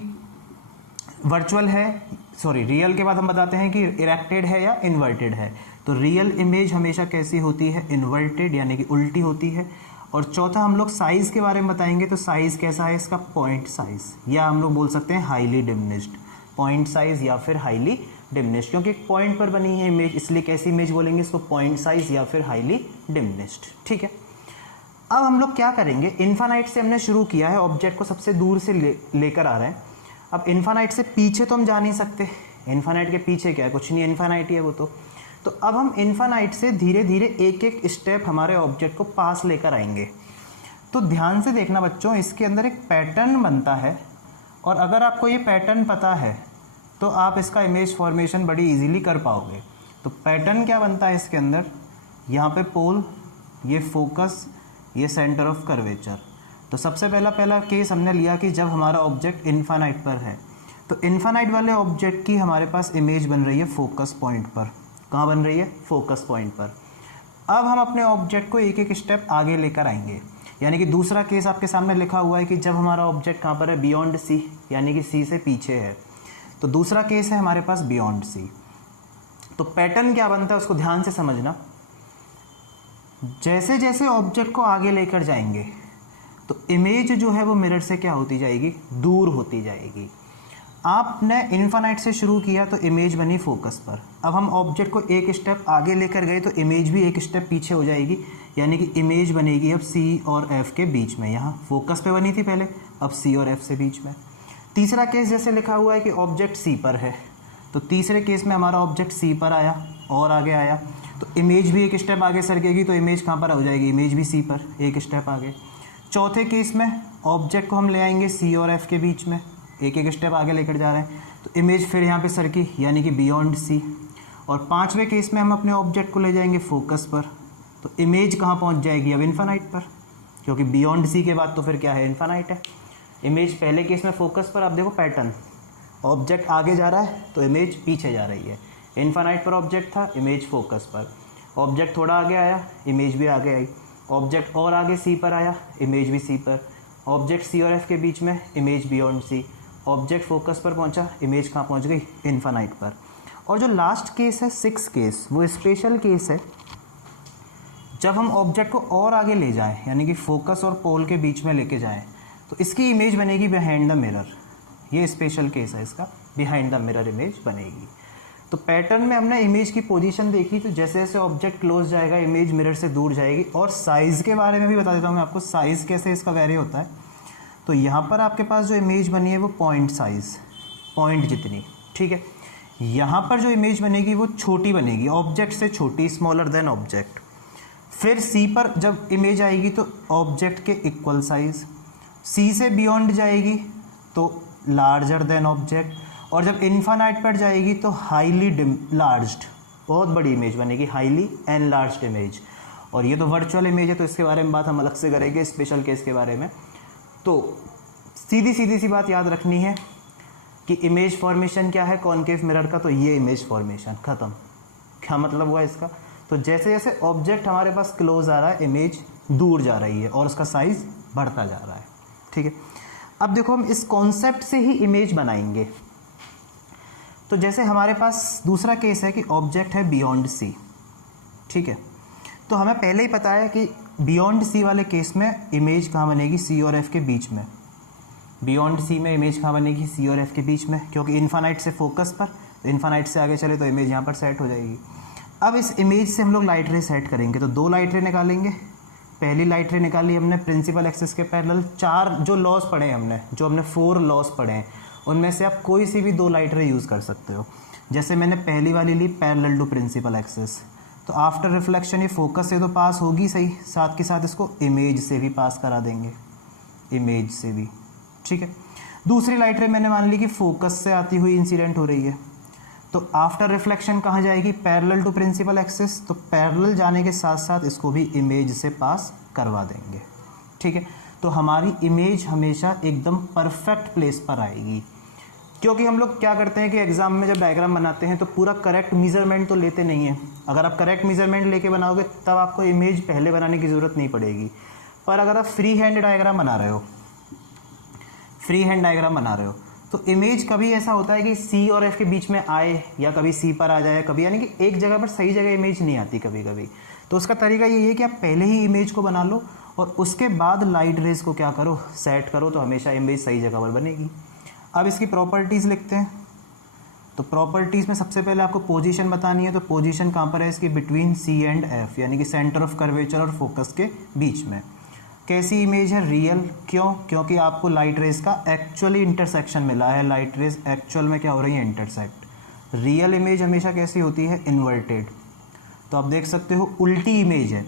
वर्चुअल है, सॉरी रियल के बाद हम बताते हैं कि इरेक्टेड है या इन्वर्टेड है। तो रियल इमेज हमेशा कैसी होती है, इन्वर्टेड यानी कि उल्टी होती है। और चौथा हम लोग साइज़ के बारे में बताएंगे। तो साइज़ कैसा है इसका, पॉइंट साइज़, या हम लोग बोल सकते हैं हाईली डिमिनिश्ड, पॉइंट साइज़ या फिर हाईली डिमिनिश्ड, क्योंकि एक पॉइंट पर बनी है इमेज, इसलिए कैसी इमेज बोलेंगे इसको, पॉइंट साइज़ या फिर हाईली डिमिनिश्ड। ठीक है, अब हम लोग क्या करेंगे, इन्फानाइट से हमने शुरू किया है, ऑब्जेक्ट को सबसे दूर से लेकर आ रहे हैं। अब इन्फानाइट से पीछे तो हम जा नहीं सकते, इन्फानाइट के पीछे क्या है, कुछ नहीं, इन्फानाइट ही है वो तो अब हम इन्फानाइट से धीरे धीरे एक एक स्टेप हमारे ऑब्जेक्ट को पास लेकर आएंगे। तो ध्यान से देखना बच्चों, इसके अंदर एक पैटर्न बनता है, और अगर आपको ये पैटर्न पता है तो आप इसका इमेज फॉर्मेशन बड़ी इजीली कर पाओगे। तो पैटर्न क्या बनता है इसके अंदर, यहाँ पे पोल, ये फोकस, ये सेंटर ऑफ कर्वेचर। तो सबसे पहला केस हमने लिया कि जब हमारा ऑब्जेक्ट इन्फानाइट पर है, तो इन्फानाइट वाले ऑब्जेक्ट की हमारे पास इमेज बन रही है फोकस पॉइंट पर। कहाँ बन रही है, फोकस पॉइंट पर। अब हम अपने ऑब्जेक्ट को एक एक स्टेप आगे लेकर आएंगे, यानी कि दूसरा केस आपके सामने लिखा हुआ है कि जब हमारा ऑब्जेक्ट कहाँ पर है, बियॉन्ड सी, यानी कि सी से पीछे है। तो दूसरा केस है हमारे पास बियॉन्ड सी। तो पैटर्न क्या बनता है उसको ध्यान से समझना। जैसे जैसे ऑब्जेक्ट को आगे लेकर जाएंगे तो इमेज जो है वो मिरर से क्या होती जाएगी, दूर होती जाएगी। आपने इन्फानाइट से शुरू किया तो इमेज बनी फोकस पर। अब हम ऑब्जेक्ट को एक स्टेप आगे लेकर गए तो इमेज भी एक स्टेप पीछे हो जाएगी, यानी कि इमेज बनेगी अब सी और एफ के बीच में। यहाँ फोकस पे बनी थी पहले, अब सी और एफ से बीच में। तीसरा केस जैसे लिखा हुआ है कि ऑब्जेक्ट सी पर है, तो तीसरे केस में हमारा ऑब्जेक्ट सी पर आया और आगे आया, तो इमेज भी एक स्टेप आगे सरकेगी, तो इमेज कहाँ पर हो जाएगी, इमेज भी सी पर, एक स्टेप आगे। चौथे केस में ऑब्जेक्ट को हम ले आएंगे सी और एफ के बीच में, एक एक स्टेप आगे लेकर जा रहे हैं, तो इमेज फिर यहाँ पे सरकी, यानी कि बियॉन्ड सी। और पांचवें केस में हम अपने ऑब्जेक्ट को ले जाएंगे फोकस पर, तो इमेज कहाँ पहुँच जाएगी, अब इन्फानाइट पर, क्योंकि बियॉन्ड सी के बाद तो फिर क्या है, इन्फानाइट है। इमेज पहले केस में फोकस पर, आप देखो पैटर्न, ऑब्जेक्ट आगे जा रहा है तो इमेज पीछे जा रही है। इन्फानाइट पर ऑब्जेक्ट था, इमेज फोकस पर। ऑब्जेक्ट थोड़ा आगे आया, इमेज भी आगे आई। ऑब्जेक्ट और आगे सी पर आया, इमेज भी सी पर। ऑब्जेक्ट सी और एफ के बीच में, image beyond C. Object focus पर पहुंचा, इमेज कहाँ पहुंच गई, इन्फानाइट पर। और जो लास्ट केस है, 6 केस, वो स्पेशल केस है जब हम ऑब्जेक्ट को और आगे ले जाएं, यानी कि फोकस और पोल के बीच में लेके जाएं, तो इसकी इमेज बनेगी बिहाइंड द मिरर। ये स्पेशल केस है इसका, बिहाइंड द मिरर इमेज बनेगी। तो पैटर्न में हमने इमेज की पोजीशन देखी, तो जैसे जैसे ऑब्जेक्ट क्लोज जाएगा इमेज मिरर से दूर जाएगी। और साइज़ के बारे में भी बता देता हूँ मैं आपको, साइज़ कैसे इसका वेरी होता है। तो यहाँ पर आपके पास जो इमेज बनी है वो पॉइंट साइज़, पॉइंट जितनी, ठीक है। यहाँ पर जो इमेज बनेगी वो छोटी बनेगी, ऑब्जेक्ट से छोटी, स्मॉलर देन ऑब्जेक्ट। फिर सी पर जब इमेज आएगी तो ऑब्जेक्ट के इक्वल साइज़, सी से बियॉन्ड जाएगी तो लार्जर देन ऑब्जेक्ट, और जब इन्फानाइट पर जाएगी तो हाईली लार्ज्ड, बहुत बड़ी इमेज बनेगी, हाईली एनलार्ज्ड इमेज। और ये तो वर्चुअल इमेज है, तो इसके बारे में बात हम अलग से करेंगे स्पेशल केस के बारे में। तो सीधी सी बात याद रखनी है कि इमेज फॉर्मेशन क्या है कॉनकेव मिरर का, तो ये इमेज फॉर्मेशन खत्म। क्या मतलब हुआ इसका, तो जैसे जैसे ऑब्जेक्ट हमारे पास क्लोज आ रहा है इमेज दूर जा रही है और उसका साइज बढ़ता जा रहा है, ठीक है। अब देखो हम इस कॉन्सेप्ट से ही इमेज बनाएंगे। तो जैसे हमारे पास दूसरा केस है कि ऑब्जेक्ट है बियॉन्ड सी, ठीक है। तो हमें पहले ही पता है कि बियॉन्ड सी वाले केस में इमेज कहाँ बनेगी, सी और एफ के बीच में। बियॉन्ड सी में इमेज कहाँ बनेगी, सी और एफ के बीच में, क्योंकि इन्फानाइट से फोकस पर, इन्फानाइट से आगे चले तो इमेज यहाँ पर सेट हो जाएगी। अब इस इमेज से हम लोग लाइट रे सेट करेंगे, तो 2 लाइट रे निकालेंगे। पहली लाइट रे निकाली हमने प्रिंसिपल एक्सिस के पैरेलल, 4 जो लॉस पढ़े हैं हमने, जो हमने 4 लॉस पढ़े हैं, उनमें से आप कोई सी भी 2 लाइट रे यूज़ कर सकते हो। जैसे मैंने पहली वाली ली पैरेलल टू प्रिंसिपल एक्सिस, तो आफ्टर रिफ्लेक्शन ये फोकस से तो पास होगी सही, साथ के साथ इसको इमेज से भी पास करा देंगे। इमेज से भी, ठीक है। दूसरी लाइट रे मैंने मान ली कि फोकस से आती हुई इंसिडेंट हो रही है, तो आफ्टर रिफ्लेक्शन कहाँ जाएगी, पैरेलल टू प्रिंसिपल एक्सिस, तो पैरेलल जाने के साथ साथ इसको भी इमेज से पास करवा देंगे, ठीक है। तो हमारी इमेज हमेशा एकदम परफेक्ट प्लेस पर आएगी, क्योंकि हम लोग क्या करते हैं कि एग्जाम में जब डायग्राम बनाते हैं तो पूरा करेक्ट मेजरमेंट तो लेते नहीं हैं। अगर आप करेक्ट मेजरमेंट लेके बनाओगे तब आपको इमेज पहले बनाने की ज़रूरत नहीं पड़ेगी। पर अगर आप फ्री हैंड डायग्राम बना रहे हो, तो इमेज कभी ऐसा होता है कि सी और एफ के बीच में आए या कभी सी पर आ जाए कभी, यानी कि एक जगह पर सही जगह इमेज नहीं आती कभी कभी। तो उसका तरीका यही है कि आप पहले ही इमेज को बना लो और उसके बाद लाइट रेज को क्या करो, सेट करो, तो हमेशा इमेज सही जगह पर बनेगी। अब इसकी प्रॉपर्टीज़ लिखते हैं। तो प्रॉपर्टीज़ में सबसे पहले आपको पोजीशन बतानी है, तो पोजीशन कहाँ पर है इसकी, बिटवीन सी एंड एफ, यानी कि सेंटर ऑफ कर्वेचर और फोकस के बीच में। कैसी इमेज है, रियल। क्यों, क्योंकि आपको लाइट रेज का एक्चुअली इंटरसेक्शन मिला है, लाइट रेज एक्चुअल में क्या हो रही है, इंटरसेक्ट। रियल इमेज हमेशा कैसी होती है, इन्वर्टेड। तो आप देख सकते हो उल्टी इमेज है।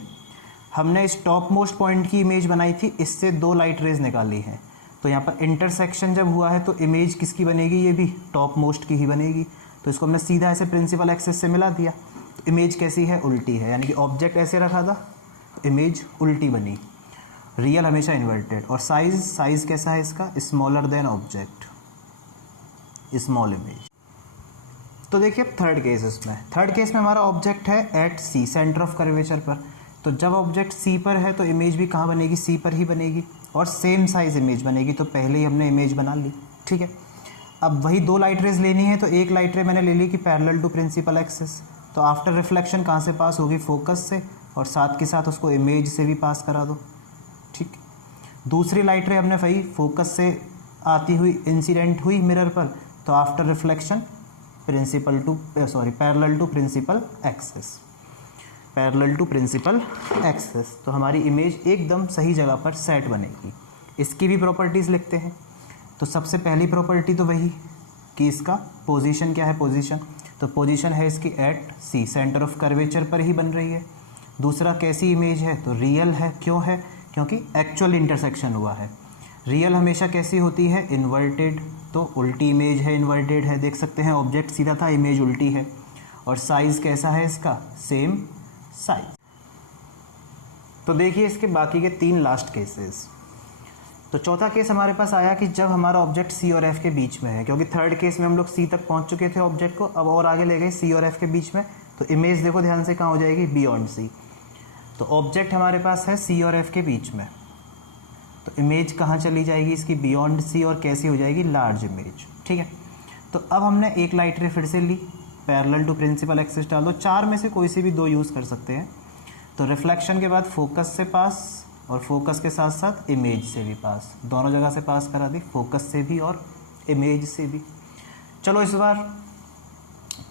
हमने इस टॉप मोस्ट पॉइंट की इमेज बनाई थी, इससे 2 लाइट रेज निकाली हैं, तो यहाँ पर इंटरसेक्शन जब हुआ है तो इमेज किसकी बनेगी, ये भी टॉप मोस्ट की ही बनेगी। तो इसको हमने सीधा ऐसे प्रिंसिपल एक्सिस से मिला दिया, तो इमेज कैसी है, उल्टी है, यानी कि ऑब्जेक्ट ऐसे रखा था, इमेज उल्टी बनी। रियल हमेशा इन्वर्टेड। और साइज कैसा है इसका, smaller than object, small image. तो देखिए थर्ड केस में हमारा ऑब्जेक्ट है at C, centre of curvature पर। तो जब ऑब्जेक्ट सी पर है तो इमेज भी कहाँ बनेगी, सी पर ही बनेगी, और सेम साइज इमेज बनेगी। तो पहले ही हमने इमेज बना ली, ठीक है। अब वही 2 लाइट रेज लेनी है, तो एक लाइट रे मैंने ले ली कि पैरेलल टू प्रिंसिपल एक्सिस, तो आफ्टर रिफ्लेक्शन कहाँ से पास होगी, फोकस से, और साथ के साथ उसको इमेज से भी पास करा दो, ठीक। दूसरी लाइट रे हमने वही फोकस से आती हुई इंसिडेंट हुई मिरर पर, तो after reflection parallel to principal axis, तो हमारी इमेज एकदम सही जगह पर सेट बनेगी। इसकी भी प्रॉपर्टीज़ लिखते हैं। तो सबसे पहली प्रॉपर्टी तो वही कि इसका पोजीशन क्या है, तो पोजीशन है इसकी at C, centre of curvature पर ही बन रही है। दूसरा कैसी इमेज है, तो रियल है। क्यों है, क्योंकि एक्चुअल इंटरसेक्शन हुआ है। रियल हमेशा कैसी होती है, इन्वर्टेड, तो उल्टी इमेज है, इन्वर्टेड है, देख सकते हैं ऑब्जेक्ट सीधा था, इमेज उल्टी है। और साइज कैसा है इसका, सेम साइज। तो देखिए इसके बाकी के 3 लास्ट केसेस। तो चौथा केस हमारे पास आया कि जब हमारा ऑब्जेक्ट सी और एफ के बीच में है, क्योंकि थर्ड केस में हम लोग सी तक पहुंच चुके थे ऑब्जेक्ट को, अब और आगे ले गए सी और एफ के बीच में, तो इमेज देखो ध्यान से कहाँ हो जाएगी, बियॉन्ड सी। तो ऑब्जेक्ट हमारे पास है सी और एफ के बीच में, तो इमेज कहाँ चली जाएगी इसकी, बियॉन्ड सी, और कैसी हो जाएगी, लार्ज इमेज, ठीक है। तो अब हमने एक लाइट रे फिर से ली, पैरेलल टू प्रिंसिपल एक्सिस डाल दो, 4 में से कोई से भी 2 यूज़ कर सकते हैं। तो रिफ्लेक्शन के बाद फोकस से पास, और फोकस के साथ साथ इमेज से भी पास, दोनों जगह से पास करा दी, फोकस से भी और इमेज से भी। चलो इस बार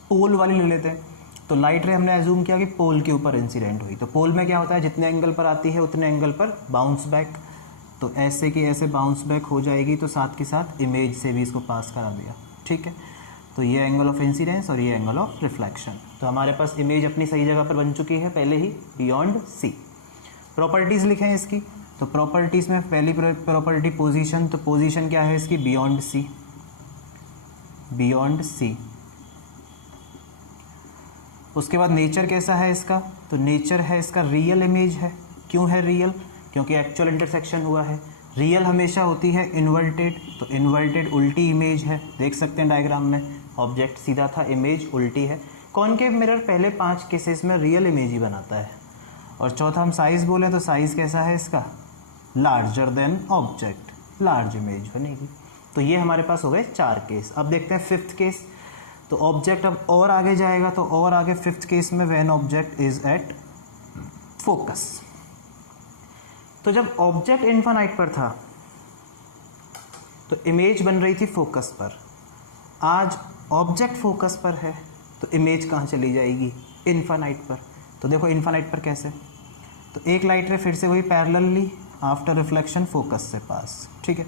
पोल वाली ले लेते हैं। तो लाइट रे हमने एज्यूम किया कि पोल के ऊपर इंसिडेंट हुई, तो पोल में क्या होता है, जितने एंगल पर आती है उतने एंगल पर बाउंस बैक, तो ऐसे कि ऐसे बाउंस बैक हो जाएगी, तो साथ के साथ इमेज से भी इसको पास करा दिया, ठीक है। तो ये एंगल ऑफ इंसिडेंस और ये एंगल ऑफ रिफ्लेक्शन। तो हमारे पास इमेज अपनी सही जगह पर बन चुकी है पहले ही, बियॉन्ड सी। प्रॉपर्टीज़ लिखें इसकी। तो प्रॉपर्टीज़ में पहली प्रॉपर्टी पोजीशन, तो पोजीशन क्या है इसकी, बियॉन्ड सी। उसके बाद नेचर कैसा है इसका, तो नेचर है इसका रियल इमेज है। क्यों है रियल, क्योंकि एक्चुअल इंटरसेक्शन हुआ है। रियल हमेशा होती है इन्वर्टेड, तो इन्वर्टेड उल्टी इमेज है, देख सकते हैं डायग्राम में, ऑब्जेक्ट सीधा था, इमेज उल्टी है। कॉनकेव मिरर पहले 5 केसेस में रियल इमेज ही बनाता है। और चौथा हम साइज बोले, तो साइज कैसा है इसका, larger than object, large image बनेगी। तो ये हमारे पास हो गए 4 केस। अब देखते हैं 5th केस। तो ऑब्जेक्ट अब और आगे जाएगा, तो और आगे 5th केस में when object is at focus. तो जब ऑब्जेक्ट इन्फिनाइट पर था तो इमेज बन रही थी फोकस पर। आज ऑब्जेक्ट फोकस पर है तो इमेज कहाँ चली जाएगी, इन्फिनाइट पर। तो देखो इन्फिनाइट पर कैसे, तो एक लाइट रे फिर से वही पैरेलल ली, आफ्टर रिफ्लेक्शन फोकस से पास, ठीक है,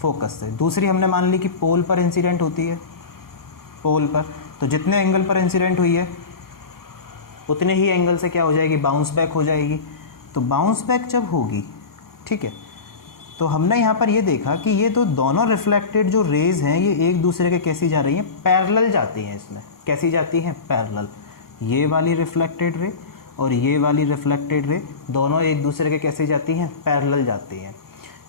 फोकस से। दूसरी हमने मान ली कि पोल पर इंसिडेंट होती है, पोल पर, तो जितने एंगल पर इंसिडेंट हुई है उतने ही एंगल से क्या हो जाएगी, बाउंस बैक हो जाएगी। तो बाउंस बैक जब होगी, ठीक है, तो हमने यहाँ पर ये देखा कि ये तो दोनों रिफ्लेक्टेड जो रेज हैं ये एक दूसरे के कैसी जा रही हैं, पैरेलल जाती हैं। इसमें कैसी जाती हैं, पैरेलल। ये वाली रिफ्लेक्टेड रे और ये वाली रिफ्लेक्टेड रे दोनों एक दूसरे के कैसे जाती हैं, पैरेलल जाती हैं।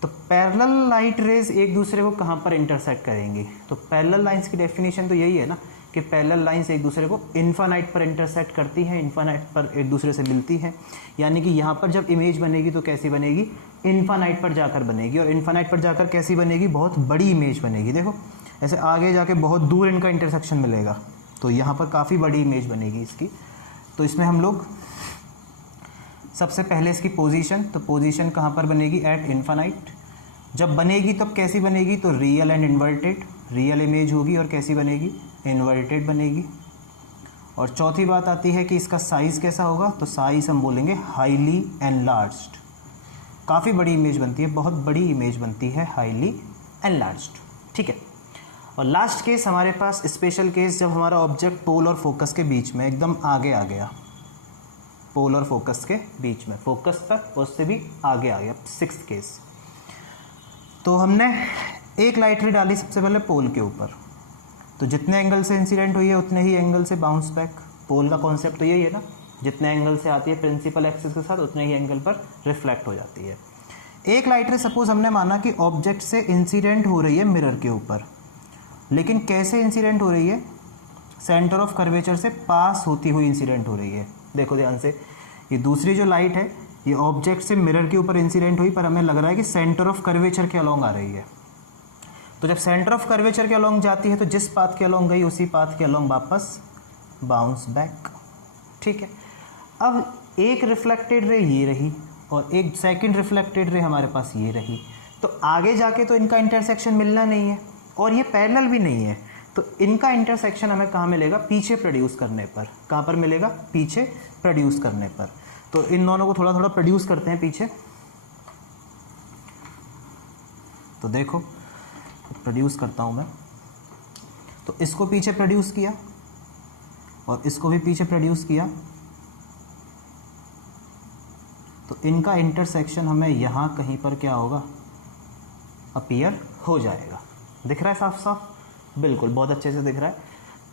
तो पैरेलल लाइट रेज एक दूसरे को कहाँ पर इंटरसेक्ट करेंगी, तो पैरेलल लाइंस की डेफिनेशन तो यही है ना कि पैरेलल लाइंस एक दूसरे को इन्फानाइट पर इंटरसेक्ट करती हैं, इन्फानाइट पर एक दूसरे से मिलती हैं। यानी कि यहाँ पर जब इमेज बनेगी तो कैसी बनेगी, इन्फानाइट पर जाकर बनेगी, और इन्फानाइट पर जाकर कैसी बनेगी, बहुत बड़ी इमेज बनेगी। देखो ऐसे आगे जाके बहुत दूर इनका इंटरसेक्शन मिलेगा, तो यहाँ पर काफ़ी बड़ी इमेज बनेगी इसकी। तो इसमें हम लोग सबसे पहले इसकी पोजीशन, तो पोजीशन कहाँ पर बनेगी, एट इन्फानाइट। जब बनेगी तब कैसी बनेगी, तो real and inverted, real image होगी और कैसी बनेगी, इन्वर्टेड बनेगी। और चौथी बात आती है कि इसका साइज़ कैसा होगा, तो साइज़ हम बोलेंगे हाईली एनलार्ज्ड। काफ़ी बड़ी इमेज बनती है, बहुत बड़ी इमेज बनती है, हाईली एनलार्ज्ड। ठीक है। और लास्ट केस हमारे पास स्पेशल केस, जब हमारा ऑब्जेक्ट पोल और फोकस के बीच में एकदम आगे आ गया, पोल और फोकस के बीच में, फोकस तक उससे भी आगे आ गया, 6th केस। तो हमने एक लाइट रे डाली सबसे पहले पोल के ऊपर, तो जितने एंगल से इंसिडेंट हुई है उतने ही एंगल से बाउंस बैक। पोल का कॉन्सेप्ट तो यही है ना, जितने एंगल से आती है प्रिंसिपल एक्सिस के साथ उतने ही एंगल पर रिफ्लेक्ट हो जाती है। एक लाइट रे सपोज हमने माना कि ऑब्जेक्ट से इंसिडेंट हो रही है मिरर के ऊपर, लेकिन कैसे इंसिडेंट हो रही है, सेंटर ऑफ कर्वेचर से पास होती हुई इंसिडेंट हो रही है। देखो ध्यान से, ये दूसरी जो लाइट है ये ऑब्जेक्ट से मिरर के ऊपर इंसिडेंट हुई, पर हमें लग रहा है कि सेंटर ऑफ कर्वेचर के अलोंग आ रही है। तो जब सेंटर ऑफ कर्वेचर के अलोंग जाती है तो जिस पाथ के अलोंग गई उसी पाथ के अलोंग वापस बाउंस बैक। ठीक है। अब एक रिफ्लेक्टेड रे ये रही और एक सेकंड रिफ्लेक्टेड रे हमारे पास ये रही, तो आगे जाके तो इनका इंटरसेक्शन मिलना नहीं है और ये पैरेलल भी नहीं है, तो इनका इंटरसेक्शन हमें कहाँ मिलेगा, पीछे प्रोड्यूस करने पर। कहाँ पर मिलेगा, पीछे प्रोड्यूस करने पर। तो इन दोनों को थोड़ा थोड़ा प्रोड्यूस करते हैं पीछे। तो देखो प्रोड्यूस करता हूँ मैं, तो इसको पीछे प्रोड्यूस किया और इसको भी पीछे प्रोड्यूस किया, तो इनका इंटरसेक्शन हमें यहाँ कहीं पर क्या होगा, अपीयर हो जाएगा। दिख रहा है साफ साफ, बिल्कुल बहुत अच्छे से दिख रहा है।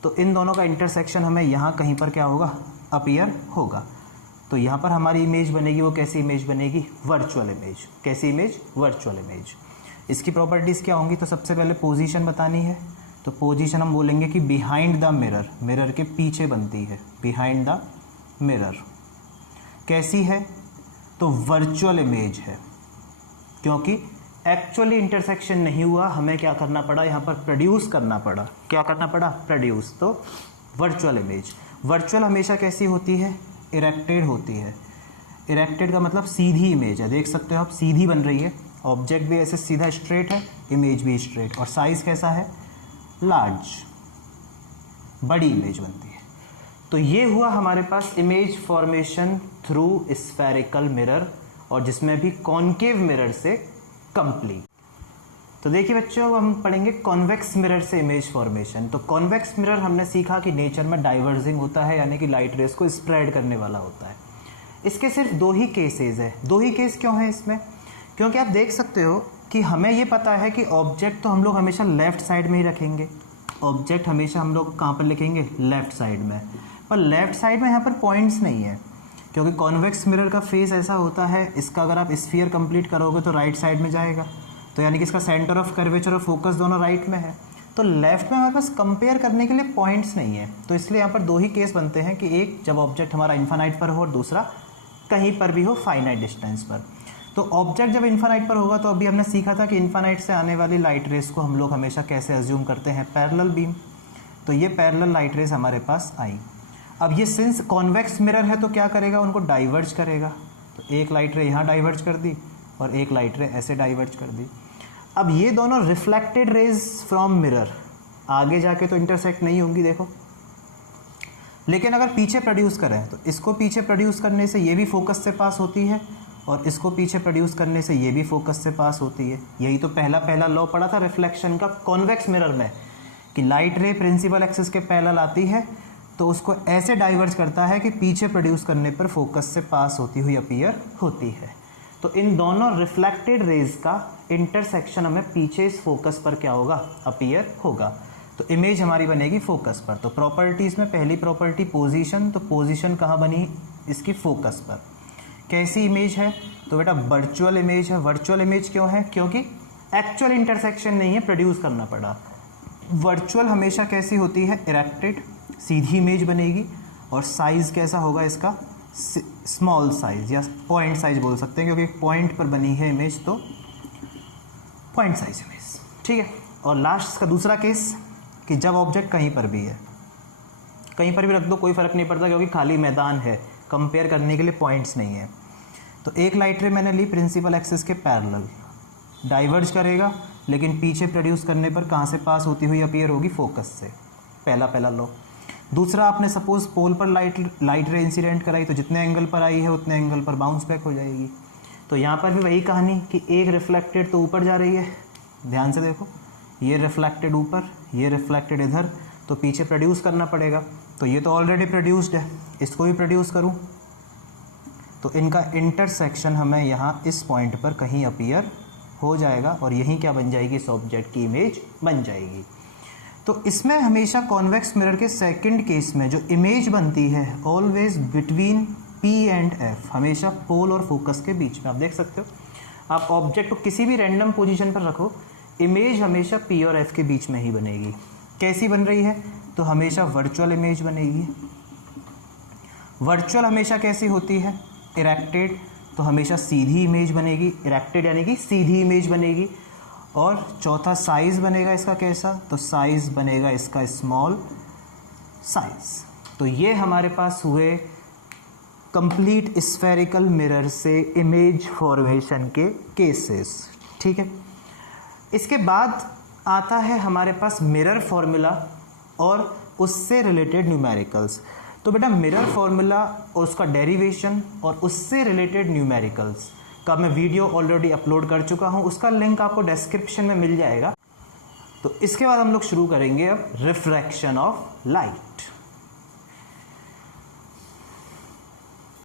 तो इन दोनों का इंटरसेक्शन हमें यहाँ कहीं पर क्या होगा, अपीयर होगा। तो यहाँ पर हमारी इमेज बनेगी, वो कैसी इमेज बनेगी, वर्चुअल इमेज। कैसी इमेज, वर्चुअल इमेज। इसकी प्रॉपर्टीज़ क्या होंगी, तो सबसे पहले पोजीशन बतानी है, तो पोजीशन हम बोलेंगे कि बिहाइंड द मिरर, मिरर के पीछे बनती है, बिहाइंड द मिरर। कैसी है, तो वर्चुअल इमेज है, क्योंकि एक्चुअली इंटरसेक्शन नहीं हुआ, हमें क्या करना पड़ा, यहाँ पर प्रोड्यूस करना पड़ा। क्या करना पड़ा, प्रोड्यूस। तो वर्चुअल इमेज। वर्चुअल हमेशा कैसी होती है, इरेक्टेड होती है। इरेक्टेड का मतलब सीधी इमेज है, देख सकते हो आप, सीधी बन रही है, ऑब्जेक्ट भी ऐसे सीधा स्ट्रेट है, इमेज भी स्ट्रेट, और साइज कैसा है, लार्ज, बड़ी इमेज बनती है। तो ये हुआ हमारे पास image formation through spherical mirror, और जिसमें भी कॉनकेव मिरर से कंप्लीट। तो देखिए बच्चों, अब हम पढ़ेंगे कॉन्वेक्स मिरर से इमेज फॉर्मेशन। तो कॉन्वेक्स मिरर हमने सीखा कि नेचर में डाइवर्जिंग होता है, यानी कि लाइट रेस को स्प्रेड करने वाला होता है। इसके सिर्फ 2 ही केसेस है। 2 ही केस क्यों है इसमें, क्योंकि आप देख सकते हो कि हमें ये पता है कि ऑब्जेक्ट तो हम लोग हमेशा लेफ्ट साइड में ही रखेंगे, ऑब्जेक्ट हमेशा हम लोग कहाँ पर लिखेंगे, लेफ्ट साइड में। पर लेफ्ट साइड में यहाँ पर पॉइंट्स नहीं है, क्योंकि कॉन्वेक्स मिरर का फेस ऐसा होता है, इसका अगर आप स्फीयर कंप्लीट करोगे तो राइट साइड में जाएगा, तो यानी कि इसका सेंटर ऑफ कर्वेचर और फोकस दोनों राइट में है। तो लेफ्ट में हमारे पास कंपेयर करने के लिए पॉइंट्स नहीं है, तो इसलिए यहाँ पर 2 ही केस बनते हैं, कि एक जब ऑब्जेक्ट हमारा इन्फानाइट पर हो और दूसरा कहीं पर भी हो फाइनाइट डिस्टेंस पर। तो ऑब्जेक्ट जब इन्फानाइट पर होगा, तो अभी हमने सीखा था कि इन्फानाइट से आने वाली लाइट रेस को हम लोग हमेशा कैसे अज्यूम करते हैं, पैरेलल बीम। तो ये पैरेलल लाइट रेस हमारे पास आई। अब ये सिंस कॉन्वेक्स मिरर है तो क्या करेगा, उनको डाइवर्ज करेगा। तो एक लाइट रे यहाँ डाइवर्ज कर दी और एक लाइट रे ऐसे डाइवर्ज कर दी। अब ये दोनों रिफ्लेक्टेड रेज फ्रॉम मिरर आगे जाके तो इंटरसेक्ट नहीं होंगी, देखो, लेकिन अगर पीछे प्रोड्यूस करें तो इसको पीछे प्रोड्यूस करने से ये भी फोकस से पास होती है और इसको पीछे प्रोड्यूस करने से ये भी फोकस से पास होती है। यही तो पहला लॉ पढ़ा था रिफ्लेक्शन का कॉन्वेक्स मिरर में, कि लाइट रे प्रिंसिपल एक्सिस के पैरेलल आती है तो उसको ऐसे डाइवर्ज करता है कि पीछे प्रोड्यूस करने पर फोकस से पास होती हुई अपीयर होती है। तो इन दोनों रिफ्लेक्टेड रेज का इंटरसेक्शन हमें पीछे इस फोकस पर क्या होगा, अपीयर होगा। तो इमेज हमारी बनेगी फोकस पर। तो प्रॉपर्टीज में पहली प्रॉपर्टी पोजीशन, तो पोजीशन कहाँ बनी, इसकी फोकस पर। कैसी इमेज है, तो बेटा वर्चुअल इमेज है। वर्चुअल इमेज क्यों है, क्योंकि एक्चुअल इंटरसेक्शन नहीं है, प्रोड्यूस करना पड़ा। वर्चुअल हमेशा कैसी होती है, इरेक्टेड, सीधी इमेज बनेगी। और साइज कैसा होगा इसका, स्मॉल साइज या पॉइंट साइज बोल सकते हैं, क्योंकि पॉइंट पर बनी है इमेज, तो पॉइंट साइज इमेज, ठीक है। और लास्ट का दूसरा केस कि जब ऑब्जेक्ट कहीं पर भी है, कहीं पर भी रख दो कोई फर्क नहीं पड़ता, क्योंकि खाली मैदान है, कंपेयर करने के लिए पॉइंट्स नहीं है। तो एक लाइट रे मैंने ली प्रिंसिपल एक्सिस के पैरेलल, डाइवर्ज करेगा, लेकिन पीछे प्रोड्यूस करने पर कहाँ से पास होती हुई अपीयर होगी, फोकस से। पहला लॉ। दूसरा, आपने सपोज पोल पर लाइट रे इंसिडेंट कराई, तो जितने एंगल पर आई है उतने एंगल पर बाउंस बैक हो जाएगी। तो यहाँ पर भी वही कहानी कि एक रिफ्लेक्टेड तो ऊपर जा रही है, ध्यान से देखो, ये रिफ्लेक्टेड ऊपर, ये रिफ्लेक्टेड इधर, तो पीछे प्रोड्यूस करना पड़ेगा। तो ये तो ऑलरेडी प्रोड्यूस्ड है, इसको भी प्रोड्यूस करूँ, तो इनका इंटरसेक्शन हमें यहाँ इस पॉइंट पर कहीं अपीयर हो जाएगा, और यहीं क्या बन जाएगी, इस ऑब्जेक्ट की इमेज बन जाएगी। तो इसमें हमेशा कॉन्वेक्स मिरर के सेकंड केस में जो इमेज बनती है, always between P and F, हमेशा पोल और फोकस के बीच में। आप देख सकते हो, आप ऑब्जेक्ट को किसी भी रैंडम पोजीशन पर रखो, इमेज हमेशा P और F के बीच में ही बनेगी। कैसी बन रही है, तो हमेशा वर्चुअल इमेज बनेगी। वर्चुअल हमेशा कैसी होती है, इरेक्टेड, तो हमेशा सीधी इमेज बनेगी, इरेक्टेड यानी कि सीधी इमेज बनेगी। और चौथा साइज बनेगा इसका कैसा, तो साइज बनेगा इसका स्मॉल साइज। तो ये हमारे पास हुए कंप्लीट स्फेरिकल मिरर से इमेज फॉर्मेशन के केसेस, ठीक है। इसके बाद आता है हमारे पास मिरर फॉर्मूला और उससे रिलेटेड न्यूमेरिकल्स। तो बेटा मिरर फॉर्मूला और उसका डेरिवेशन और उससे रिलेटेड न्यूमेरिकल्स का मैं वीडियो ऑलरेडी अपलोड कर चुका हूं, उसका लिंक आपको डिस्क्रिप्शन में मिल जाएगा। तो इसके बाद हम लोग शुरू करेंगे अब रिफ्रैक्शन ऑफ लाइट।